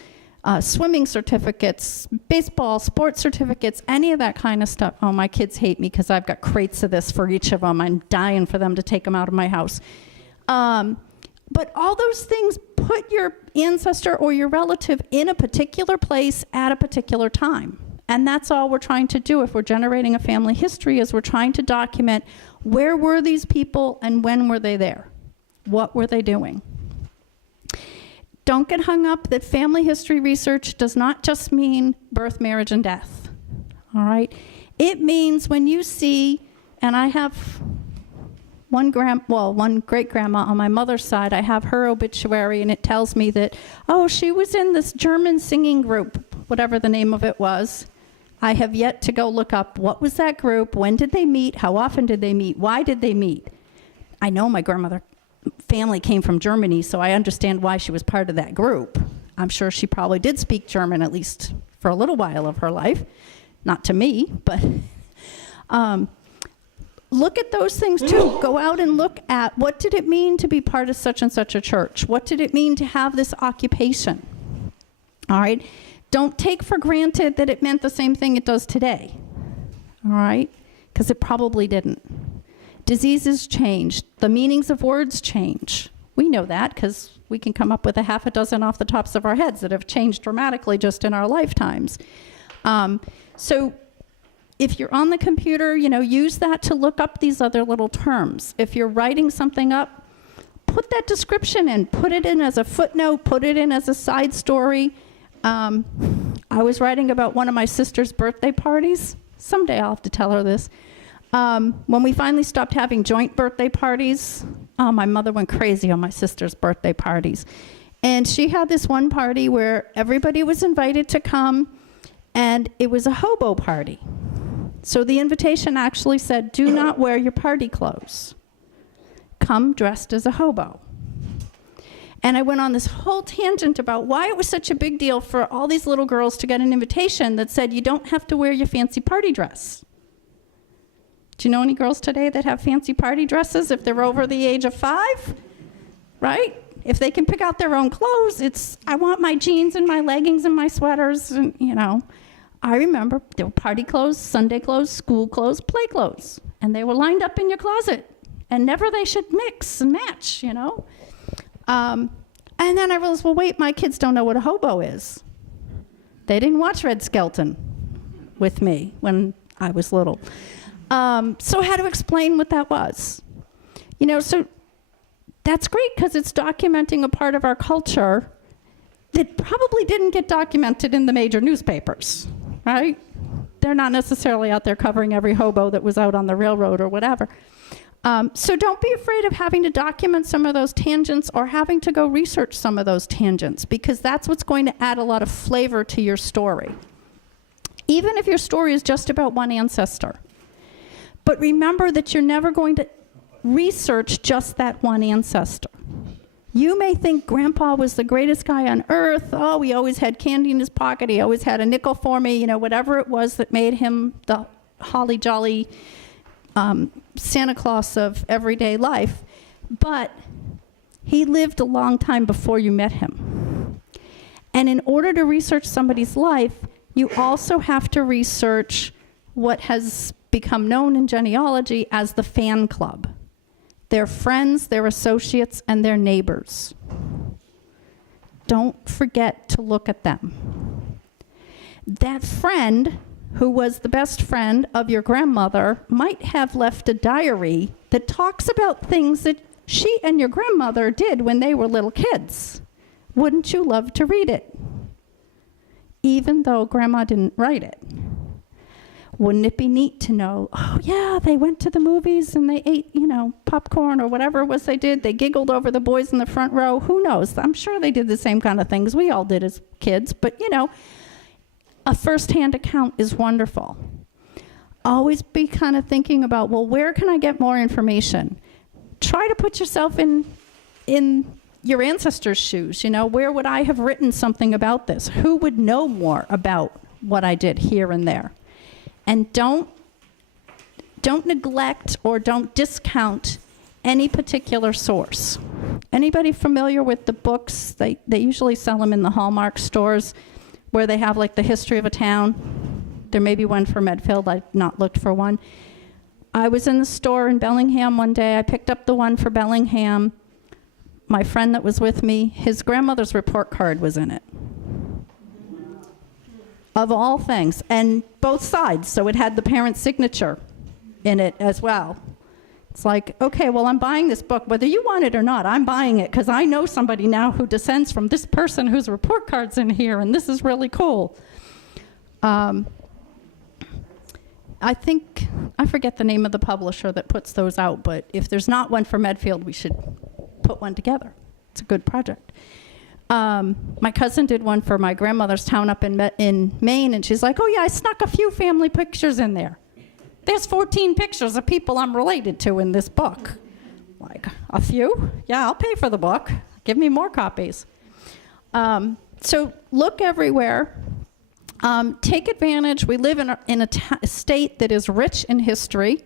swimming certificates, baseball, sports certificates, any of that kind of stuff. Oh, my kids hate me because I've got crates of this for each of them. I'm dying for them to take them out of my house. But all those things, put your ancestor or your relative in a particular place at a particular time. And that's all we're trying to do if we're generating a family history, is we're trying to document where were these people and when were they there? What were they doing? Don't get hung up that family history research does not just mean birth, marriage, and death. All right? It means when you see, and I have one great-grandma on my mother's side, I have her obituary, and it tells me that, oh, she was in this German singing group, whatever the name of it was. I have yet to go look up what was that group, when did they meet, how often did they meet, why did they meet. I know my grandmother family came from Germany, so I understand why she was part of that group. I'm sure she probably did speak German, at least for a little while of her life. Not to me, but look at those things too. Go out and look at, what did it mean to be part of such and such a church? What did it mean to have this occupation? All right? Don't take for granted that it meant the same thing it does today. All right? because it probably didn't. Diseases change. The meanings of words change. We know that because we can come up with a half a dozen off the tops of our heads that have changed dramatically just in our lifetimes. So if you're on the computer, use that to look up these other little terms. If you're writing something up, put that description in. Put it in as a footnote. Put it in as a side story. I was writing about one of my sister's birthday parties. Someday I'll have to tell her this. When we finally stopped having joint birthday parties, my mother went crazy on my sister's birthday parties. And she had this one party where everybody was invited to come, and it was a hobo party. So the invitation actually said, do not wear your party clothes. Come dressed as a hobo. And I went on this whole tangent about why it was such a big deal for all these little girls to get an invitation that said, you don't have to wear your fancy party dress. Do you know any girls today that have fancy party dresses if they're over the age of 5? Right? If they can pick out their own clothes, I want my jeans and my leggings and my sweaters, and I remember there were party clothes, Sunday clothes, school clothes, play clothes, and they were lined up in your closet, and never they should mix and match, And then I realized, well, wait, my kids don't know what a hobo is. They didn't watch Red Skelton with me when I was little. So I had to explain what that was. So that's great because it's documenting a part of our culture that probably didn't get documented in the major newspapers, right? They're not necessarily out there covering every hobo that was out on the railroad or whatever. So don't be afraid of having to document some of those tangents or having to go research some of those tangents, because that's what's going to add a lot of flavor to your story. Even if your story is just about one ancestor. But remember that you're never going to research just that one ancestor. You may think Grandpa was the greatest guy on earth. Oh, he always had candy in his pocket. He always had a nickel for me. Whatever it was that made him the holly jolly Santa Claus of everyday life. But he lived a long time before you met him. And in order to research somebody's life, you also have to research what has become known in genealogy as the fan club. Their friends, their associates, and their neighbors. Don't forget to look at them. That friend who was the best friend of your grandmother might have left a diary that talks about things that she and your grandmother did when they were little kids. Wouldn't you love to read it? Even though Grandma didn't write it. Wouldn't it be neat to know, oh yeah, they went to the movies and they ate, popcorn or whatever it was they did. They giggled over the boys in the front row. Who knows? I'm sure they did the same kind of things we all did as kids. But, a first-hand account is wonderful. Always be kind of thinking about, well, where can I get more information? Try to put yourself in your ancestors' shoes. Where would I have written something about this? Who would know more about what I did here and there? And don't neglect or don't discount any particular source. Anybody familiar with the books? They usually sell them in the Hallmark stores where they have like the history of a town. There may be one for Medfield. I've not looked for one. I was in the store in Bellingham one day. I picked up the one for Bellingham. My friend that was with me, his grandmother's report card was in it. Of all things, and both sides, so it had the parent's signature in it as well. It's like, okay, well, I'm buying this book, whether you want it or not, I'm buying it, because I know somebody now who descends from this person whose report card's in here, and this is really cool. I forget the name of the publisher that puts those out, but if there's not one for Medfield, we should put one together. It's a good project. My cousin did one for my grandmother's town up in Maine, and she's like, oh yeah, I snuck a few family pictures in there. There's 14 pictures of people I'm related to in this book. Like, a few? Yeah, I'll pay for the book. Give me more copies. So look everywhere. Take advantage. We live in a state that is rich in history.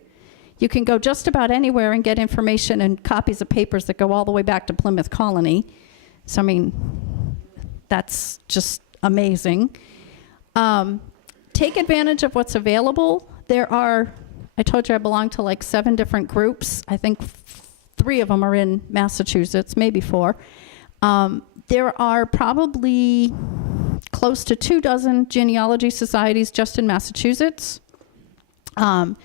You can go just about anywhere and get information and copies of papers that go all the way back to Plymouth Colony. So, that's just amazing. Take advantage of what's available. There are, I told you I belong to like 7 different groups. I think 3 of them are in Massachusetts, maybe 4. There are probably close to 24 genealogy societies just in Massachusetts that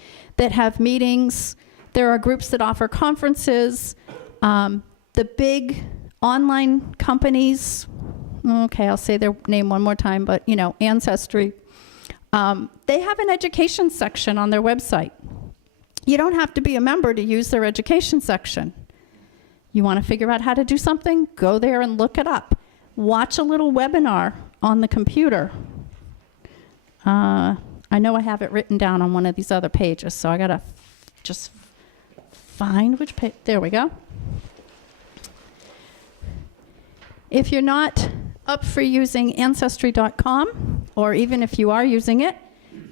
have meetings. There are groups that offer conferences. The big online companies, okay, I'll say their name one more time, but you know, Ancestry, they have an education section on their website. You don't have to be a member to use their education section. You want to figure out how to do something? Go there and look it up. Watch a little webinar on the computer. I know I have it written down on one of these other pages, so I gotta just find which page. There we go. If you're not up for using Ancestry.com, or even if you are using it,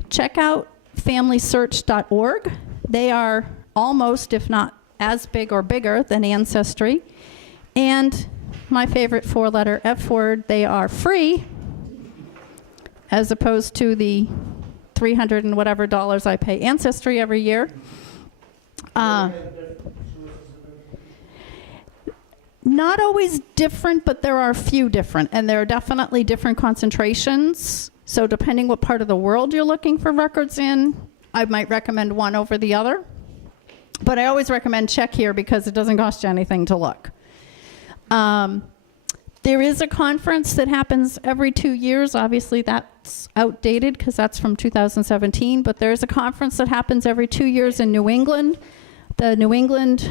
check out FamilySearch.org. They are almost, if not as big or bigger than Ancestry. And my favorite 4-letter F word, they are free, as opposed to the $300 and whatever I pay Ancestry every year. Not always different, but there are a few different, and there are definitely different concentrations. So depending what part of the world you're looking for records in, I might recommend one over the other. But I always recommend check here because it doesn't cost you anything to look. There is a conference that happens every 2 years. Obviously, that's outdated because that's from 2017. But there's a conference that happens every 2 years in New England, the New England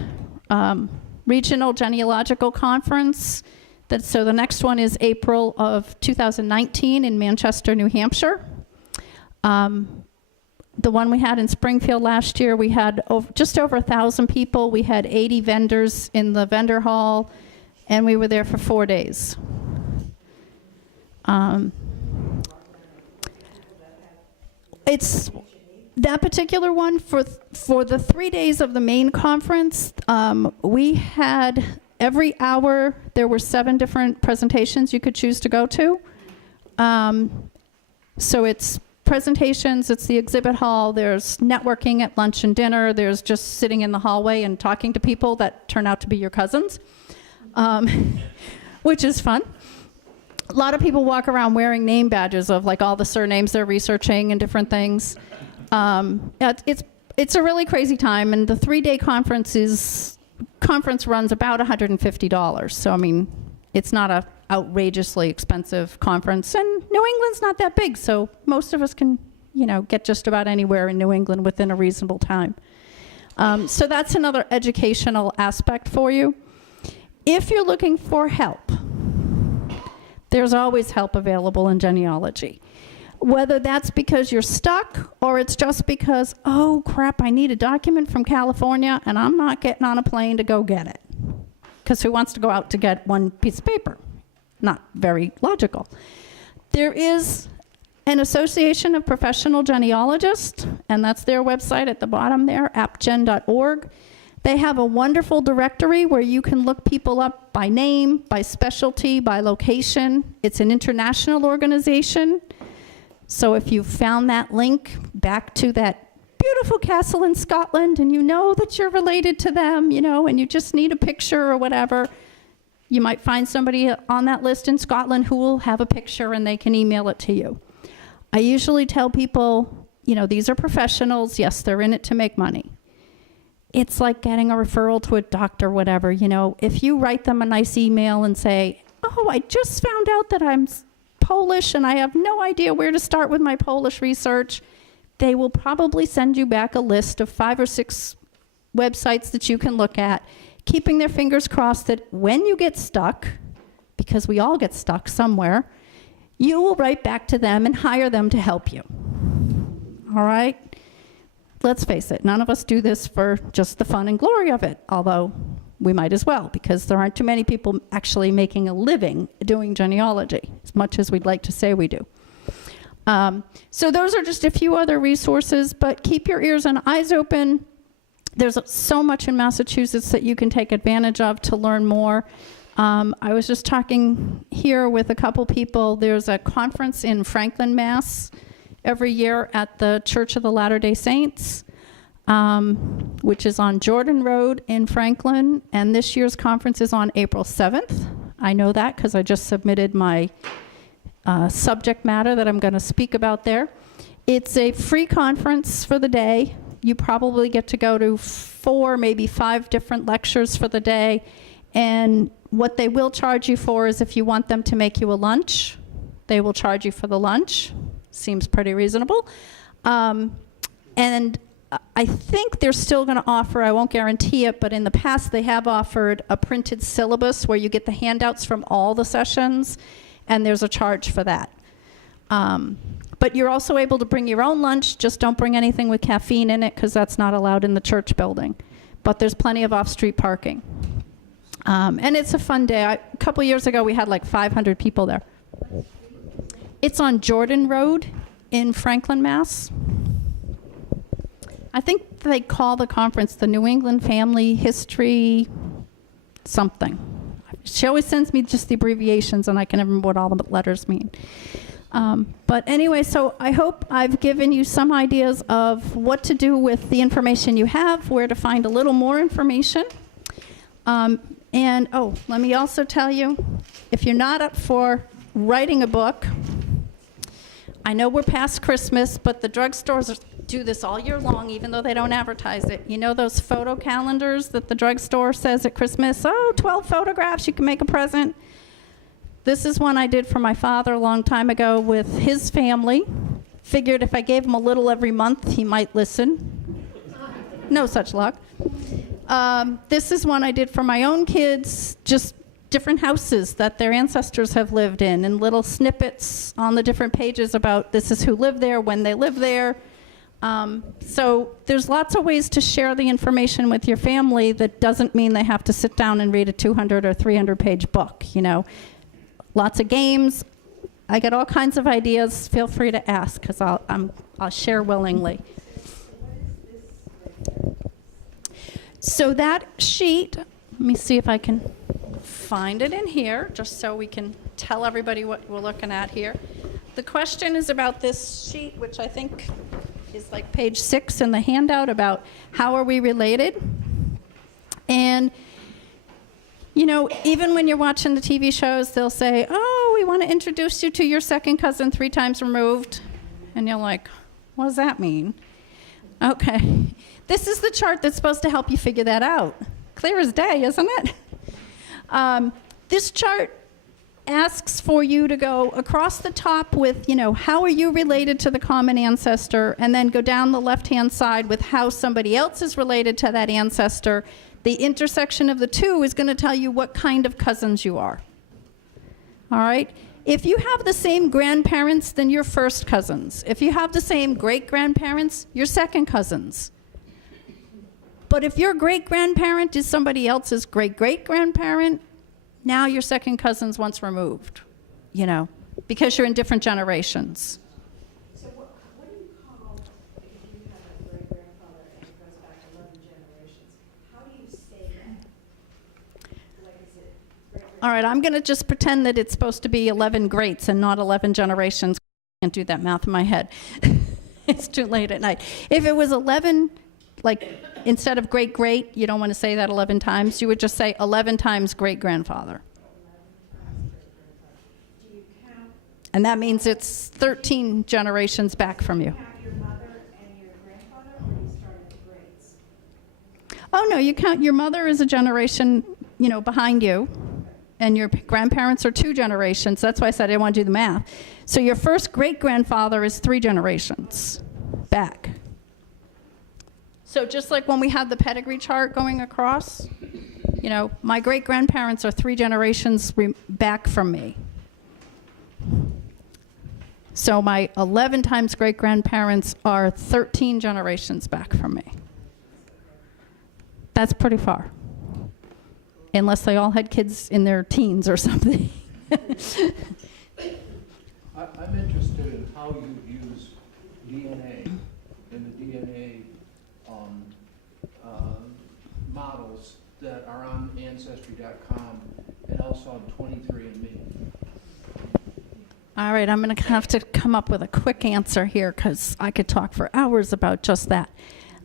Regional Genealogical Conference. So the next one is April of 2019 in Manchester, New Hampshire. The one we had in Springfield last year, we had just over 1,000 people. We had 80 vendors in the vendor hall, and we were there for 4 days. It's that particular one for the 3 days of the main conference. We had every hour there were 7 different presentations you could choose to go to. So it's presentations, it's the exhibit hall, there's networking at lunch and dinner, there's just sitting in the hallway and talking to people that turn out to be your cousins, which is fun. A lot of people walk around wearing name badges of like all the surnames they're researching and different things. It's a really crazy time, and the 3-day conference runs about $150. So I mean, it's not a outrageously expensive conference, and New England's not that big, so most of us can, you know, get just about anywhere in New England within a reasonable time. So that's another educational aspect for you. If you're looking for help, there's always help available in genealogy. Whether that's because you're stuck or it's just because, oh crap, I need a document from California and I'm not getting on a plane to go get it. Because who wants to go out to get one piece of paper? Not very logical. There is an Association of Professional Genealogists, and that's their website at the bottom there, appgen.org. They have a wonderful directory where you can look people up by name, by specialty, by location. It's an international organization. So if you found that link back to that beautiful castle in Scotland and you know that you're related to them, you know, and you just need a picture or whatever, you might find somebody on that list in Scotland who will have a picture and they can email it to you. I usually tell people, you know, these are professionals. Yes, they're in it to make money. It's like getting a referral to a doctor, whatever. You know, if you write them a nice email and say, oh, I just found out that I'm Polish and I have no idea where to start with my Polish research, they will probably send you back a list of 5 or 6 websites that you can look at, keeping their fingers crossed that when you get stuck, because we all get stuck somewhere, you will write back to them and hire them to help you. All right? Let's face it, none of us do this for just the fun and glory of it, although we might as well, because there aren't too many people actually making a living doing genealogy, as much as we'd like to say we do. So those are just a few other resources, but keep your ears and eyes open. There's so much in Massachusetts that you can take advantage of to learn more. I was just talking here with a couple people. There's a conference in Franklin, Mass. every year at the Church of the Latter-day Saints. which is on Jordan Road in Franklin, and this year's conference is on April 7th. I know that because I just submitted my subject matter that I'm going to speak about there. It's a free conference for the day. You probably get to go to 4, maybe 5 different lectures for the day, and what they will charge you for is if you want them to make you a lunch, they will charge you for the lunch. Seems pretty reasonable. And I think they're still going to offer, I won't guarantee it, but in the past they have offered a printed syllabus where you get the handouts from all the sessions, and there's a charge for that. But you're also able to bring your own lunch, just don't bring anything with caffeine in it because that's not allowed in the church building. But there's plenty of off-street parking. And it's a fun day. A couple years ago we had like 500 people there. It's on Jordan Road in Franklin, Mass. I think they call the conference the New England Family History something. She always sends me just the abbreviations and I can never remember what all the letters mean. But anyway, so I hope I've given you some ideas of what to do with the information you have, where to find a little more information. And let me also tell you, if you're not up for writing a book, I know we're past Christmas, but the drugstores do this all year long, even though they don't advertise it. You know those photo calendars that the drugstore says at Christmas, 12 photographs, you can make a present? This is one I did for my father a long time ago with his family. Figured if I gave him a little every month, he might listen. No such luck. This is one I did for my own kids, just different houses that their ancestors have lived in, and little snippets on the different pages about this is who lived there, when they lived there. So there's lots of ways to share the information with your family that doesn't mean they have to sit down and read a 200 or 300 page book, you know. Lots of games. I get all kinds of ideas. Feel free to ask because I'll share willingly. So that sheet, let me see if I can find it in here just so we can tell everybody what we're looking at here. The question is about this sheet, which I think is like page 6 in the handout, about how are we related. And you know, even when you're watching the TV shows, they'll say, we want to introduce you to your second cousin 3 times removed. And you're like, what does that mean? Okay. This is the chart that's supposed to help you figure that out. Clear as day, isn't it? This chart asks for you to go across the top with, you know, how are you related to the common ancestor, and then go down the left-hand side with how somebody else is related to that ancestor. The intersection of the two is going to tell you what kind of cousins you are. All right? If you have the same grandparents, then you're first cousins. If you have the same great-grandparents, you're second cousins. But if your great-grandparent is somebody else's great-great-grandparent, now you're second cousins once removed, you know, because you're in different generations. So what do you call, if you have a great-grandfather and it goes back 11 generations, how do you say that? Like, is it great-grandfather? All right, I'm going to just pretend that it's supposed to be 11 greats and not 11 generations. I can't do that math in my head. It's too late at night. If it was 11, like, instead of great-great, you don't want to say that 11 times. You would just say 11 times great-grandfather. Do you count? And that means it's 13 generations back from you. Count your mother and your grandfather, or do you start at the greats? Oh, no, you count your mother as a generation, you know, behind you. And your grandparents are 2 generations. That's why I said I didn't want to do the math. So your first great-grandfather is 3 generations back. So just like when we had the pedigree chart going across, you know, my great-grandparents are 3 generations back from me. So my 11 times great-grandparents are 13 generations back from me. That's pretty far. Unless they all had kids in their teens or something. I'm interested in how you use DNA and the DNA models that are on Ancestry.com and also on 23andMe. All right, I'm going to have to come up with a quick answer here because I could talk for hours about just that.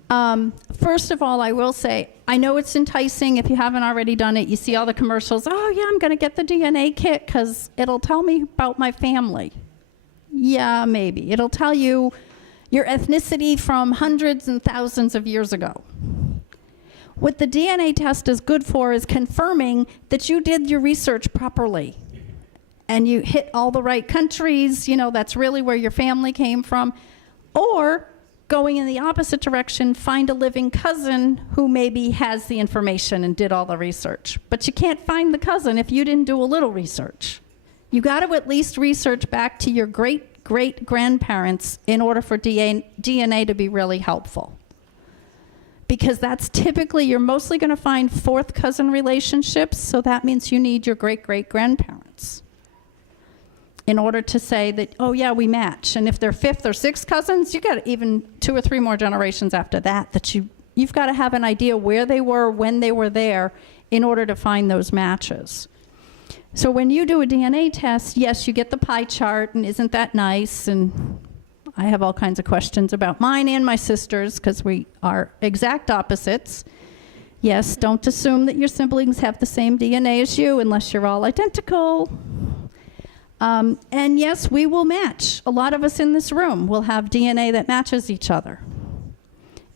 First of all, I will say, I know it's enticing if you haven't already done it. You see all the commercials. Oh, yeah, I'm going to get the DNA kit because it'll tell me about my family. Yeah, maybe. It'll tell you your ethnicity from hundreds and thousands of years ago. What the DNA test is good for is confirming that you did your research properly and you hit all the right countries, you know, that's really where your family came from. Or going in the opposite direction, find a living cousin who maybe has the information and did all the research. But you can't find the cousin if you didn't do a little research. You got to at least research back to your great-great-grandparents in order for DNA to be really helpful. Because that's typically, you're mostly going to find fourth cousin relationships, so that means you need your great-great-grandparents in order to say that, oh yeah, we match. And if they're fifth or sixth cousins, you got even 2 or 3 more generations after that you've got to have an idea where they were, when they were there, in order to find those matches. So when you do a DNA test, yes, you get the pie chart, and isn't that nice? And I have all kinds of questions about mine and my sisters because we are exact opposites. Yes, don't assume that your siblings have the same DNA as you unless you're all identical. And yes, we will match. A lot of us in this room will have DNA that matches each other.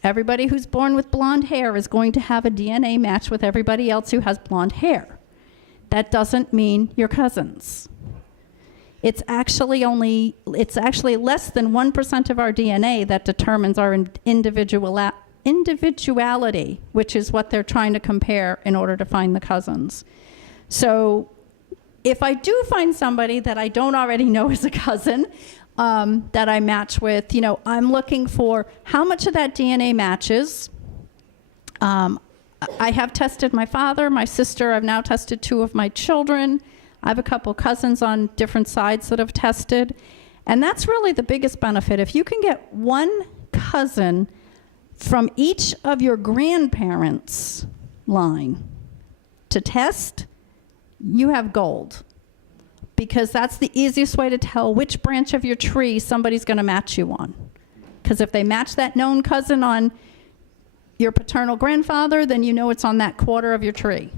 Everybody who's born with blonde hair is going to have a DNA match with everybody else who has blonde hair. That doesn't mean you're cousins. It's actually less than 1% of our DNA that determines our individuality, which is what they're trying to compare in order to find the cousins. So if I do find somebody that I don't already know is a cousin that I match with, you know, I'm looking for how much of that DNA matches. I have tested my father, my sister. I've now tested 2 of my children. I have a couple cousins on different sides that have tested. And that's really the biggest benefit. If you can get 1 cousin from each of your grandparents' line to test, you have gold. Because that's the easiest way to tell which branch of your tree somebody's going to match you on. Because if they match that known cousin on your paternal grandfather, then you know it's on that quarter of your tree.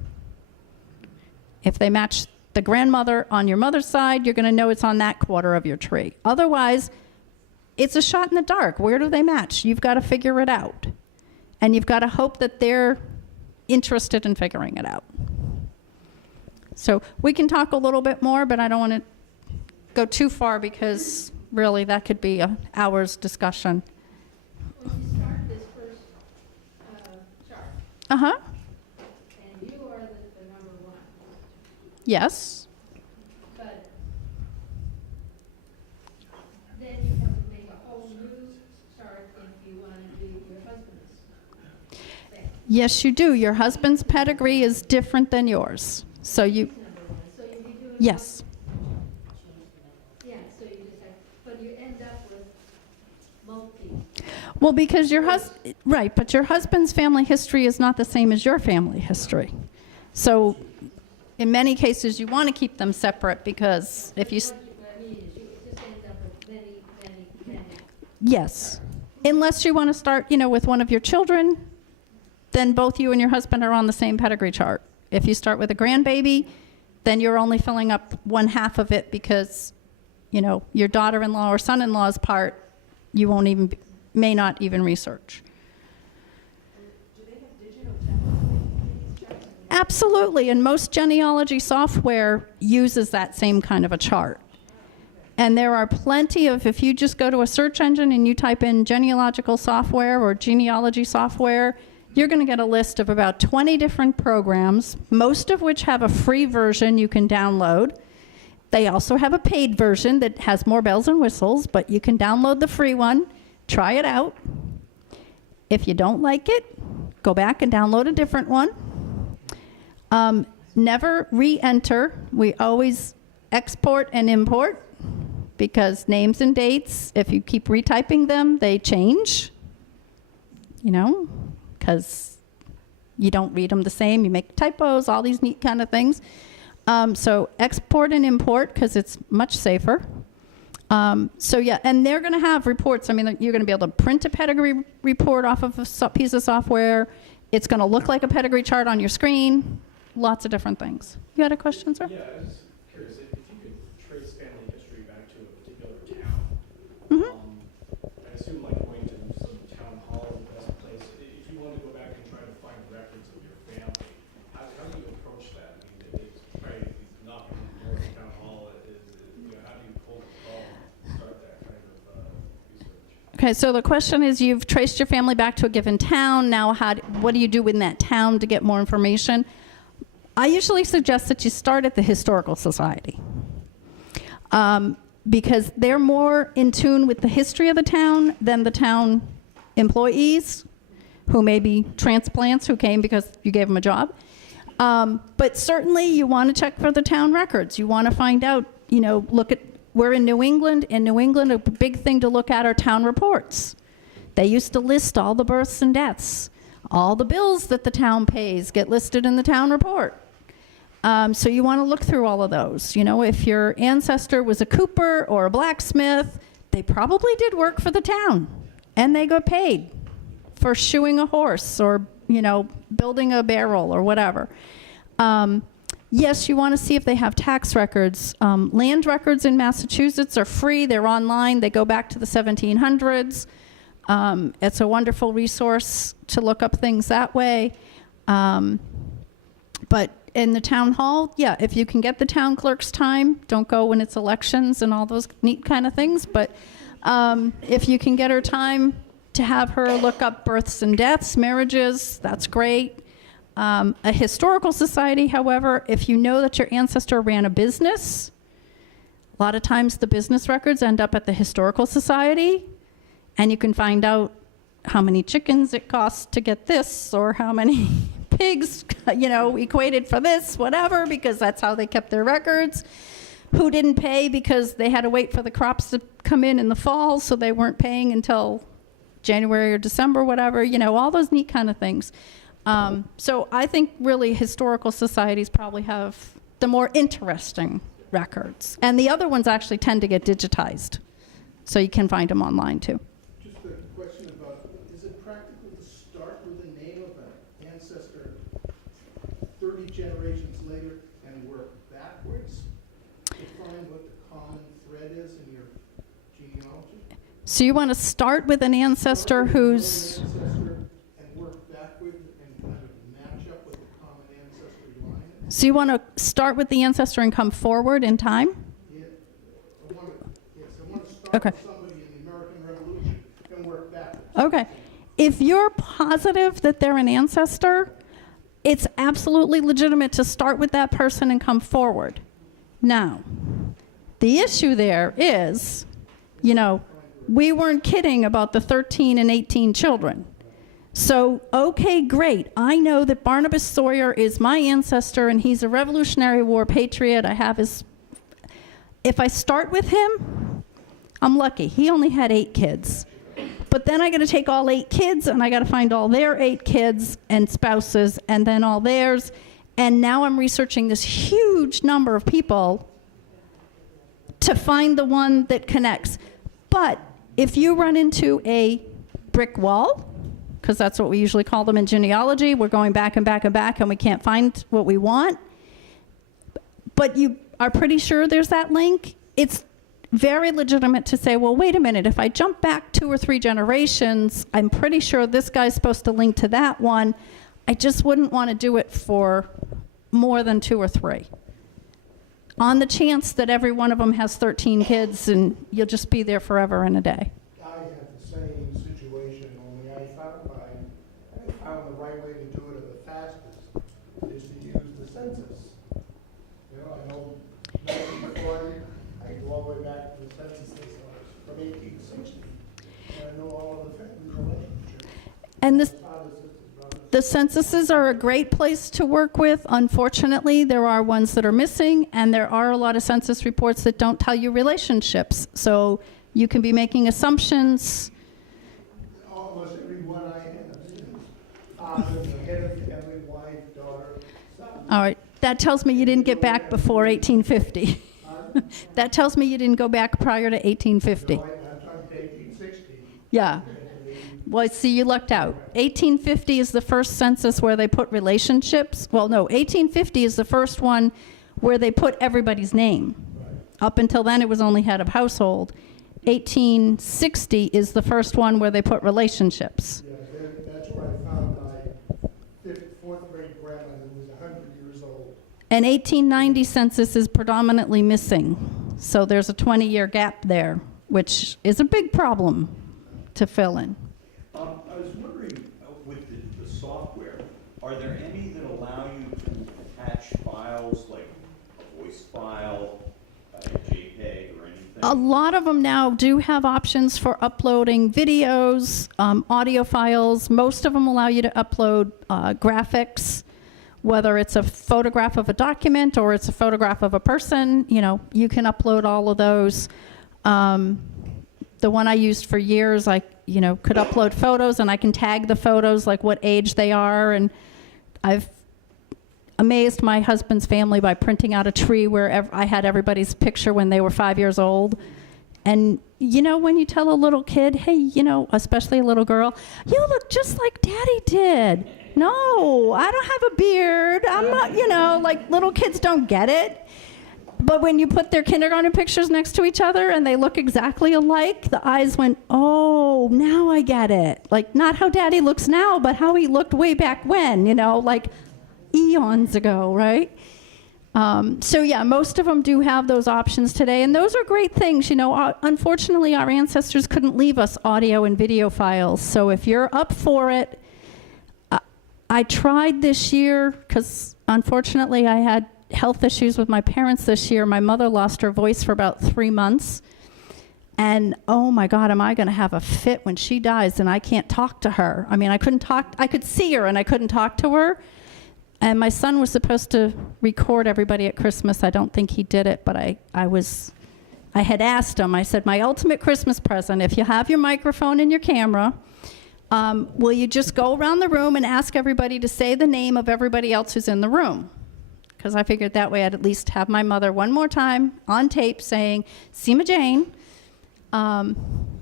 If they match the grandmother on your mother's side, you're going to know it's on that quarter of your tree. Otherwise, it's a shot in the dark. Where do they match? You've got to figure it out. And you've got to hope that they're interested in figuring it out. So we can talk a little bit more, but I don't want to go too far because really that could be an hour's discussion. When you start this first chart, Uh-huh. and you are the number 1, Yes. but then you have to make a whole new chart if you want to do your husband's thing. Yes, you do. Your husband's pedigree is different than yours. So you, Number 1, so you'll be doing. yes. Yeah, so you just have, but you end up with multi. Well, because right, but your husband's family history is not the same as your family history. So in many cases, you want to keep them separate because if you... What I mean is you just end up with many. Yes. Unless you want to start, you know, with one of your children, then both you and your husband are on the same pedigree chart. If you start with a grandbaby, then you're only filling up 1/2 of it because, you know, your daughter-in-law or son-in-law's part, you may not even research. Do they have digital templates for these charts? Absolutely, and most genealogy software uses that same kind of a chart. And there are plenty of, if you just go to a search engine and you type in genealogical software or genealogy software, you're going to get a list of about 20 different programs, most of which have a free version you can download. They also have a paid version that has more bells and whistles, but you can download the free one, try it out. If you don't like it, go back and download a different one. Never re-enter. We always export and import because names and dates, if you keep retyping them, they change, you know, because you don't read them the same. You make typos, all these neat kind of things. So export and import because it's much safer. So yeah, and they're going to have reports. I mean, you're going to be able to print a pedigree report off of a piece of software. It's going to look like a pedigree chart on your screen. Lots of different things. You had a question, sir? Yeah, I was curious if you could trace family history back to a particular town. Mm-hmm. I assume like going to some town hall is the best place. If you want to go back and try to find records of your family, how do you approach that? I mean, it's probably knocking on the door of the town hall. How do you pull the call and start that kind of research? Okay, so the question is, you've traced your family back to a given town. Now, what do you do in that town to get more information? I usually suggest that you start at the Historical Society, because they're more in tune with the history of the town than the town employees, who may be transplants who came because you gave them a job. But certainly you want to check for the town records. You want to find out, we're in New England. In New England, a big thing to look at are town reports. They used to list all the births and deaths. All the bills that the town pays get listed in the town report. So you want to look through all of those. If your ancestor was a cooper or a blacksmith, they probably did work for the town, and they got paid for shoeing a horse or, building a barrel or whatever. Yes, you want to see if they have tax records. Land records in Massachusetts are free. They're online. They go back to the 1700s. It's a wonderful resource to look up things that way. But in the town hall, yeah, if you can get the town clerk's time, don't go when it's elections and all those neat kind of things. But if you can get her time to have her look up births and deaths, marriages, that's great. A historical society, however, if you know that your ancestor ran a business, a lot of times the business records end up at the historical society, and you can find out how many chickens it costs to get this, or how many pigs, equated for this, whatever, because that's how they kept their records. Who didn't pay because they had to wait for the crops to come in the fall, so they weren't paying until January or December, whatever, all those neat kind of things. So I think really historical societies probably have the more interesting records. And the other ones actually tend to get digitized, so you can find them online too. Just a question about, is it practical to start with the name of an ancestor 30 generations later and work backwards to find what the common thread is in your genealogy? So you want to start with an ancestor who's... And work backward and kind of match up with the common ancestry line? So you want to start with the ancestor and come forward in time? Yeah. I want to start Okay. with somebody in the American Revolution and work backwards. Okay. If you're positive that they're an ancestor, it's absolutely legitimate to start with that person and come forward. Now, the issue there is, we weren't kidding about the 13 and 18 children. So, okay, great. I know that Barnabas Sawyer is my ancestor and he's a Revolutionary War patriot. I have his... If I start with him, I'm lucky. He only had 8 kids. But then I got to take all 8 kids and I got to find all their 8 kids and spouses and then all theirs. And now I'm researching this huge number of people to find the one that connects. But if you run into a brick wall, because that's what we usually call them in genealogy, we're going back and back and back and we can't find what we want, but you are pretty sure there's that link, it's very legitimate to say, well, wait a minute, if I jump back 2 or 3 generations, I'm pretty sure this guy's supposed to link to that one. I just wouldn't want to do it for more than 2 or 3. On the chance that every one of them has 13 kids and you'll just be there forever and a day. I have the same situation, only I found the right way to do it the fastest is to use the census. I know before I go all the way back to the census from 1860. And I know all of the family relationships. And the censuses are a great place to work with. Unfortunately, there are ones that are missing, and there are a lot of census reports that don't tell you relationships. So you can be making assumptions. Almost everyone I have is father, the head of the family, wife, daughter, son. All right, that tells me you didn't get back before 1850. That tells me you didn't go back prior to 1850. No, I'm talking 1860. Yeah. Well, see, you lucked out. 1850 is the first census where they put relationships. Well, no, 1850 is the first one where they put everybody's name. Up until then, it was only head of household. 1860 is the first one where they put relationships. Yeah, that's where I found my fourth grade grandmother who was 100 years old. And 1890 census is predominantly missing. So there's a 20-year gap there, which is a big problem to fill in. I was wondering, with the software, are there any that allow you to attach files like a voice file, a JPEG, or anything? A lot of them now do have options for uploading videos, audio files. Most of them allow you to upload graphics, whether it's a photograph of a document or it's a photograph of a person. You know, you can upload all of those. The one I used for years, I could upload photos, and I can tag the photos like what age they are. And I've amazed my husband's family by printing out a tree where I had everybody's picture when they were 5 years old. And when you tell a little kid, hey, especially a little girl, you look just like Daddy did. No, I don't have a beard. I'm not, like little kids don't get it. But when you put their kindergarten pictures next to each other and they look exactly alike, the eyes went, oh, now I get it. Like, not how Daddy looks now, but how he looked way back when, like eons ago, right? So yeah, most of them do have those options today, and those are great things. Unfortunately, our ancestors couldn't leave us audio and video files. So if you're up for it, I tried this year because unfortunately I had health issues with my parents this year. My mother lost her voice for about 3 months. And oh my God, am I going to have a fit when she dies and I can't talk to her. I mean, I could see her and I couldn't talk to her. And my son was supposed to record everybody at Christmas. I don't think he did it, but I had asked him, I said, my ultimate Christmas present, if you have your microphone and your camera, will you just go around the room and ask everybody to say the name of everybody else who's in the room? Because I figured that way I'd at least have my mother one more time on tape saying, Seema Jane.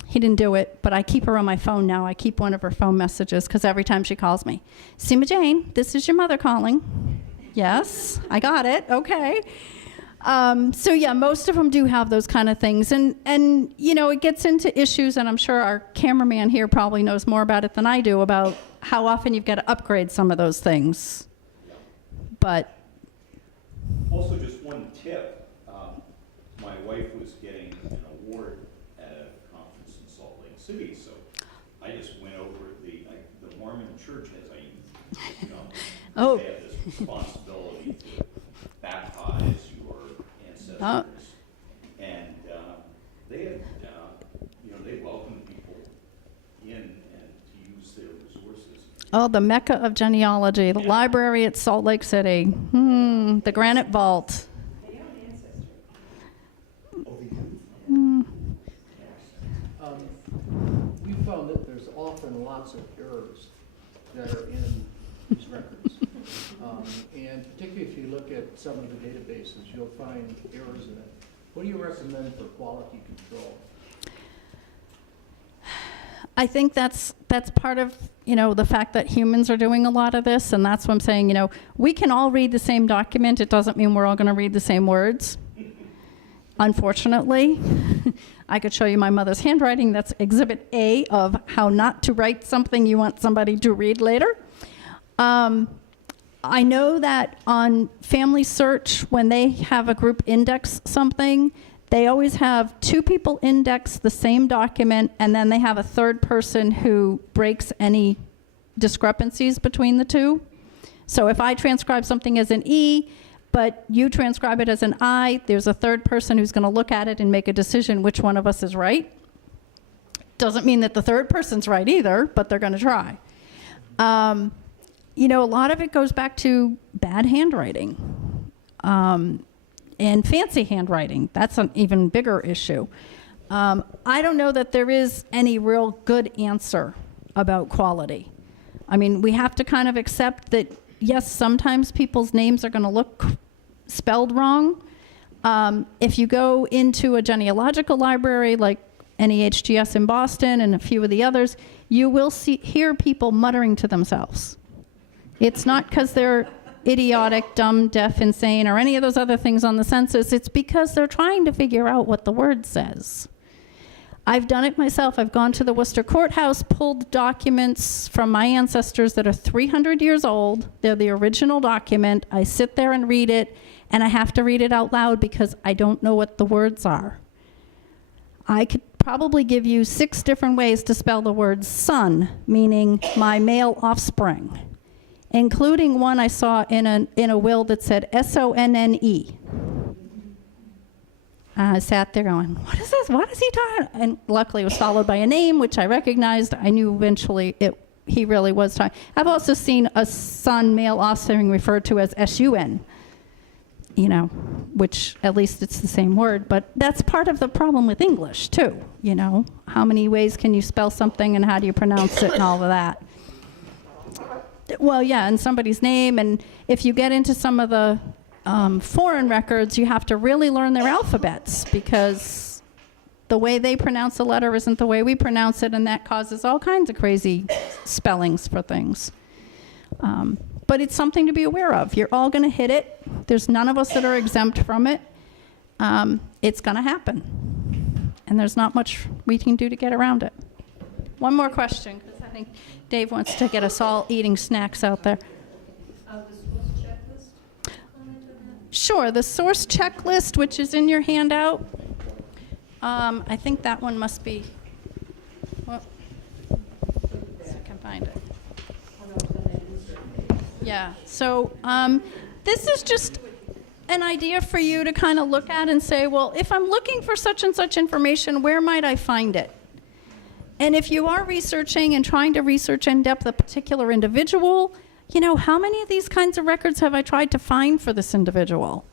He didn't do it, but I keep her on my phone now. I keep one of her phone messages because every time she calls me, Seema Jane, this is your mother calling. Yes, I got it. Okay. So yeah, most of them do have those kind of things. And it gets into issues, and I'm sure our cameraman here probably knows more about it than I do, about how often you've got to upgrade some of those things. But also, just one tip. My wife was getting an award at a conference in Salt Lake City, so I just went over the Mormon church has Oh. they have this responsibility to baptize your ancestors, and they had they welcomed people in and to use their resources. oh, the Mecca of genealogy, the library at Salt Lake City, the Granite Vault. They own Ancestry. Oh, they do? We found that there's often lots of errors that are in these records. And particularly if you look at some of the databases, you'll find errors in it. What do you recommend for quality control? I think that's part of, the fact that humans are doing a lot of this, and that's what I'm saying, we can all read the same document. It doesn't mean we're all going to read the same words. Unfortunately, I could show you my mother's handwriting. That's Exhibit A of how not to write something you want somebody to read later. I know that on Family Search, when they have a group index something, they always have two people index the same document, and then they have a third person who breaks any discrepancies between the two. So if I transcribe something as an E, but you transcribe it as an I, there's a third person who's going to look at it and make a decision which one of us is right. Doesn't mean that the third person's right either, but they're going to try. A lot of it goes back to bad handwriting. And fancy handwriting. That's an even bigger issue. I don't know that there is any real good answer about quality. I mean, we have to kind of accept that, yes, sometimes people's names are going to look spelled wrong, If you go into a genealogical library like NEHGS in Boston and a few of the others, you will hear people muttering to themselves. It's not because they're idiotic, dumb, deaf, insane, or any of those other things on the census. It's because they're trying to figure out what the word says. I've done it myself. I've gone to the Worcester Courthouse, pulled documents from my ancestors that are 300 years old. They're the original document. I sit there and read it, and I have to read it out loud because I don't know what the words are. I could probably give you 6 different ways to spell the word son, meaning my male offspring, including one I saw in a will that said S-O-N-N-E. I sat there going, what is this? What is he talking? And luckily it was followed by a name, which I recognized. I knew eventually he really was talking. I've also seen a son, male offspring, referred to as S-U-N, you know, which at least it's the same word. But that's part of the problem with English, too, you know. How many ways can you spell something and how do you pronounce it and all of that? Well, yeah, and somebody's name. And if you get into some of the foreign records, you have to really learn their alphabets because the way they pronounce a letter isn't the way we pronounce it, and that causes all kinds of crazy spellings for things. But it's something to be aware of. You're all going to hit it. There's none of us that are exempt from it. It's going to happen. And there's not much we can do to get around it. One more question, because I think Dave wants to get us all eating snacks out there. Sure, the source checklist, which is in your handout. I think that one must be, well, so I can find it. Yeah, so this is just an idea for you to kind of look at and say, well, if I'm looking for such and such information, where might I find it? And if you are researching and trying to research in depth a particular individual, you know, how many of these kinds of records have I tried to find for this individual?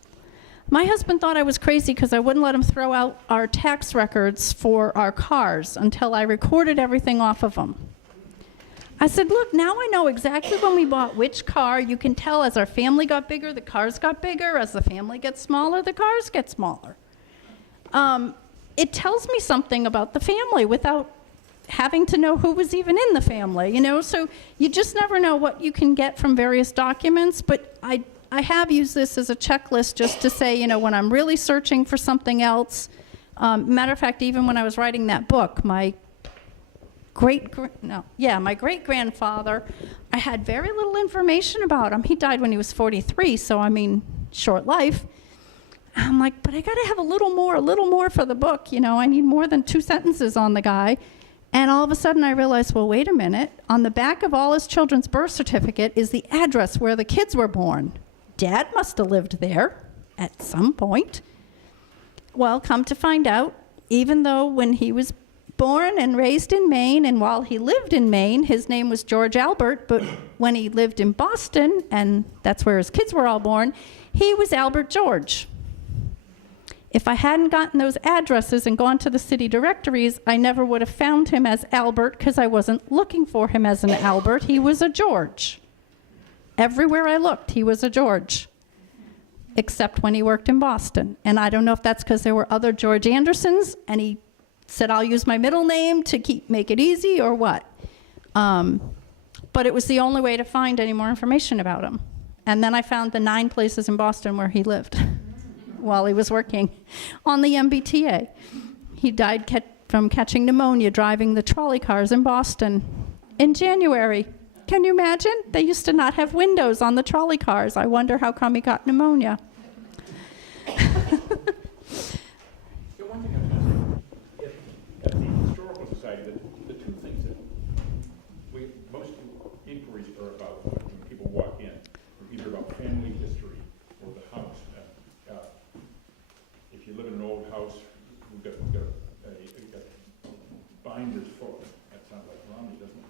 My husband thought I was crazy because I wouldn't let him throw out our tax records for our cars until I recorded everything off of them. I said, look, now I know exactly when we bought which car. You can tell as our family got bigger, the cars got bigger. As the family gets smaller, the cars get smaller. It tells me something about the family without having to know who was even in the family, you know? So you just never know what you can get from various documents, but I have used this as a checklist just to say, you know, when I'm really searching for something else. Matter of fact, even when I was writing that book, my great-grandfather, I had very little information about him. He died when he was 43, so I mean, short life. I'm like, but I gotta have a little more for the book, you know, I need more than 2 sentences on the guy. And all of a sudden I realized, well, wait a minute. On the back of all his children's birth certificate is the address where the kids were born. Dad must have lived there at some point. Well, come to find out, even though when he was born and raised in Maine, and while he lived in Maine, his name was George Albert, but when he lived in Boston, and that's where his kids were all born, he was Albert George. If I hadn't gotten those addresses and gone to the city directories, I never would have found him as Albert because I wasn't looking for him as an Albert. He was a George. Everywhere I looked, he was a George, except when he worked in Boston. And I don't know if that's because there were other George Andersons, and he said, I'll use my middle name to make it easy, or what. But it was the only way to find any more information about him. And then I found the 9 places in Boston where he lived while he was working on the MBTA. He died from catching pneumonia driving the trolley cars in Boston in January. Can you imagine? They used to not have windows on the trolley cars. I wonder how come he got pneumonia. One thing I was going to say, at the Historical Society, the 2 things that most inquiries are about when people walk in, are either about family history or the house. If you live in an old house, we've got binders full. That sounds like Romney, doesn't it?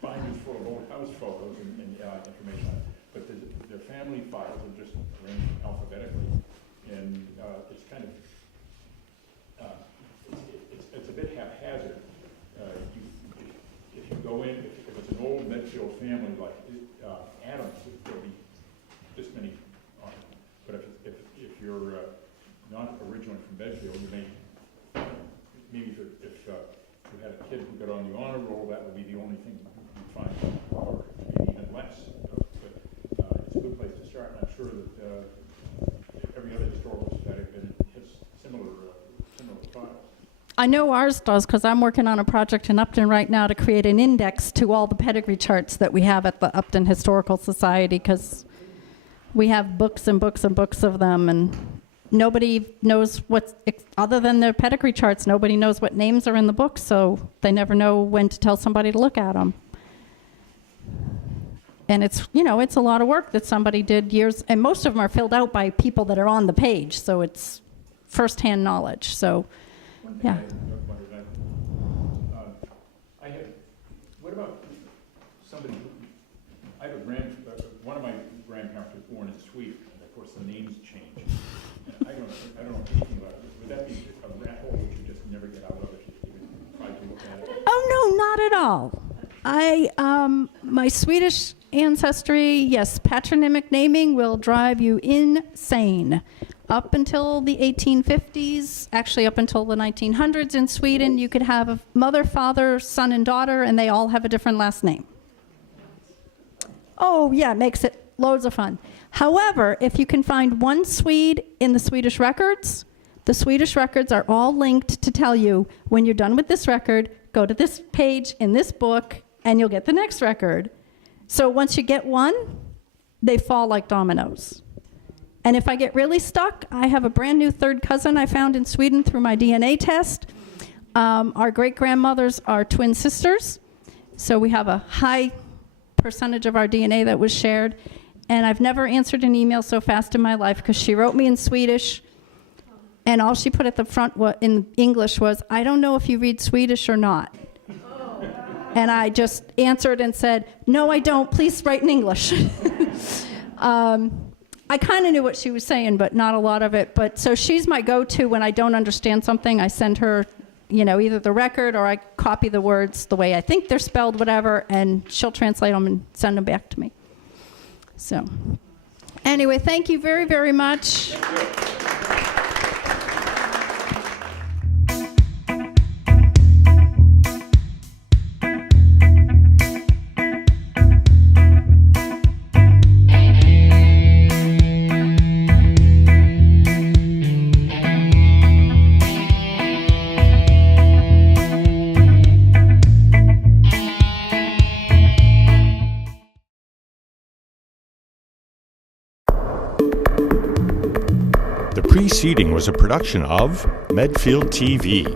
Binders full of old house photos and information on it. But their family files are just arranged alphabetically, and it's kind of it's a bit haphazard. If you go in, if it's an old Medfield family like Adams, there'll be this many on it. But if you're not originally from Medfield, you may, maybe if you had a kid who got on the honor roll, that would be the only thing you'd find, or maybe even less. But it's a good place to start, and I'm sure that every other historical society has similar files. I know ours does because I'm working on a project in Upton right now to create an index to all the pedigree charts that we have at the Upton Historical Society, because we have books and books and books of them, and nobody knows other than their pedigree charts, nobody knows what names are in the book, so they never know when to tell somebody to look at them. And it's, it's a lot of work that somebody did years, and most of them are filled out by people that are on the page, so it's firsthand knowledge. So, yeah. What about somebody I have one of my grandparents was born in Sweden, and of course the names change. And I don't know anything about it. Would that be a rat hole which you just never get out of if you even tried to look at it? Oh, no, not at all. My Swedish ancestry, yes, patronymic naming will drive you insane. Up until the 1850s, actually up until the 1900s in Sweden, you could have a mother, father, son, and daughter, and they all have a different last name. Oh, yeah, it makes it loads of fun. However, if you can find one Swede in the Swedish records, the Swedish records are all linked to tell you, when you're done with this record, go to this page in this book, and you'll get the next record. So once you get one, they fall like dominoes. And if I get really stuck, I have a brand new third cousin I found in Sweden through my DNA test. Our great-grandmothers are twin sisters, so we have a high percentage of our DNA that was shared. And I've never answered an email so fast in my life because she wrote me in Swedish, and all she put at the front in English was, "I don't know if you read Swedish or not." And I just answered and said, "No, I don't. Please write in English." I kind of knew what she was saying, but not a lot of it. But so she's my go-to when I don't understand something. I send her, either the record or I copy the words the way I think they're spelled, whatever, and she'll translate them and send them back to me. So anyway, thank you very, very much. The preceding was a production of Medfield TV.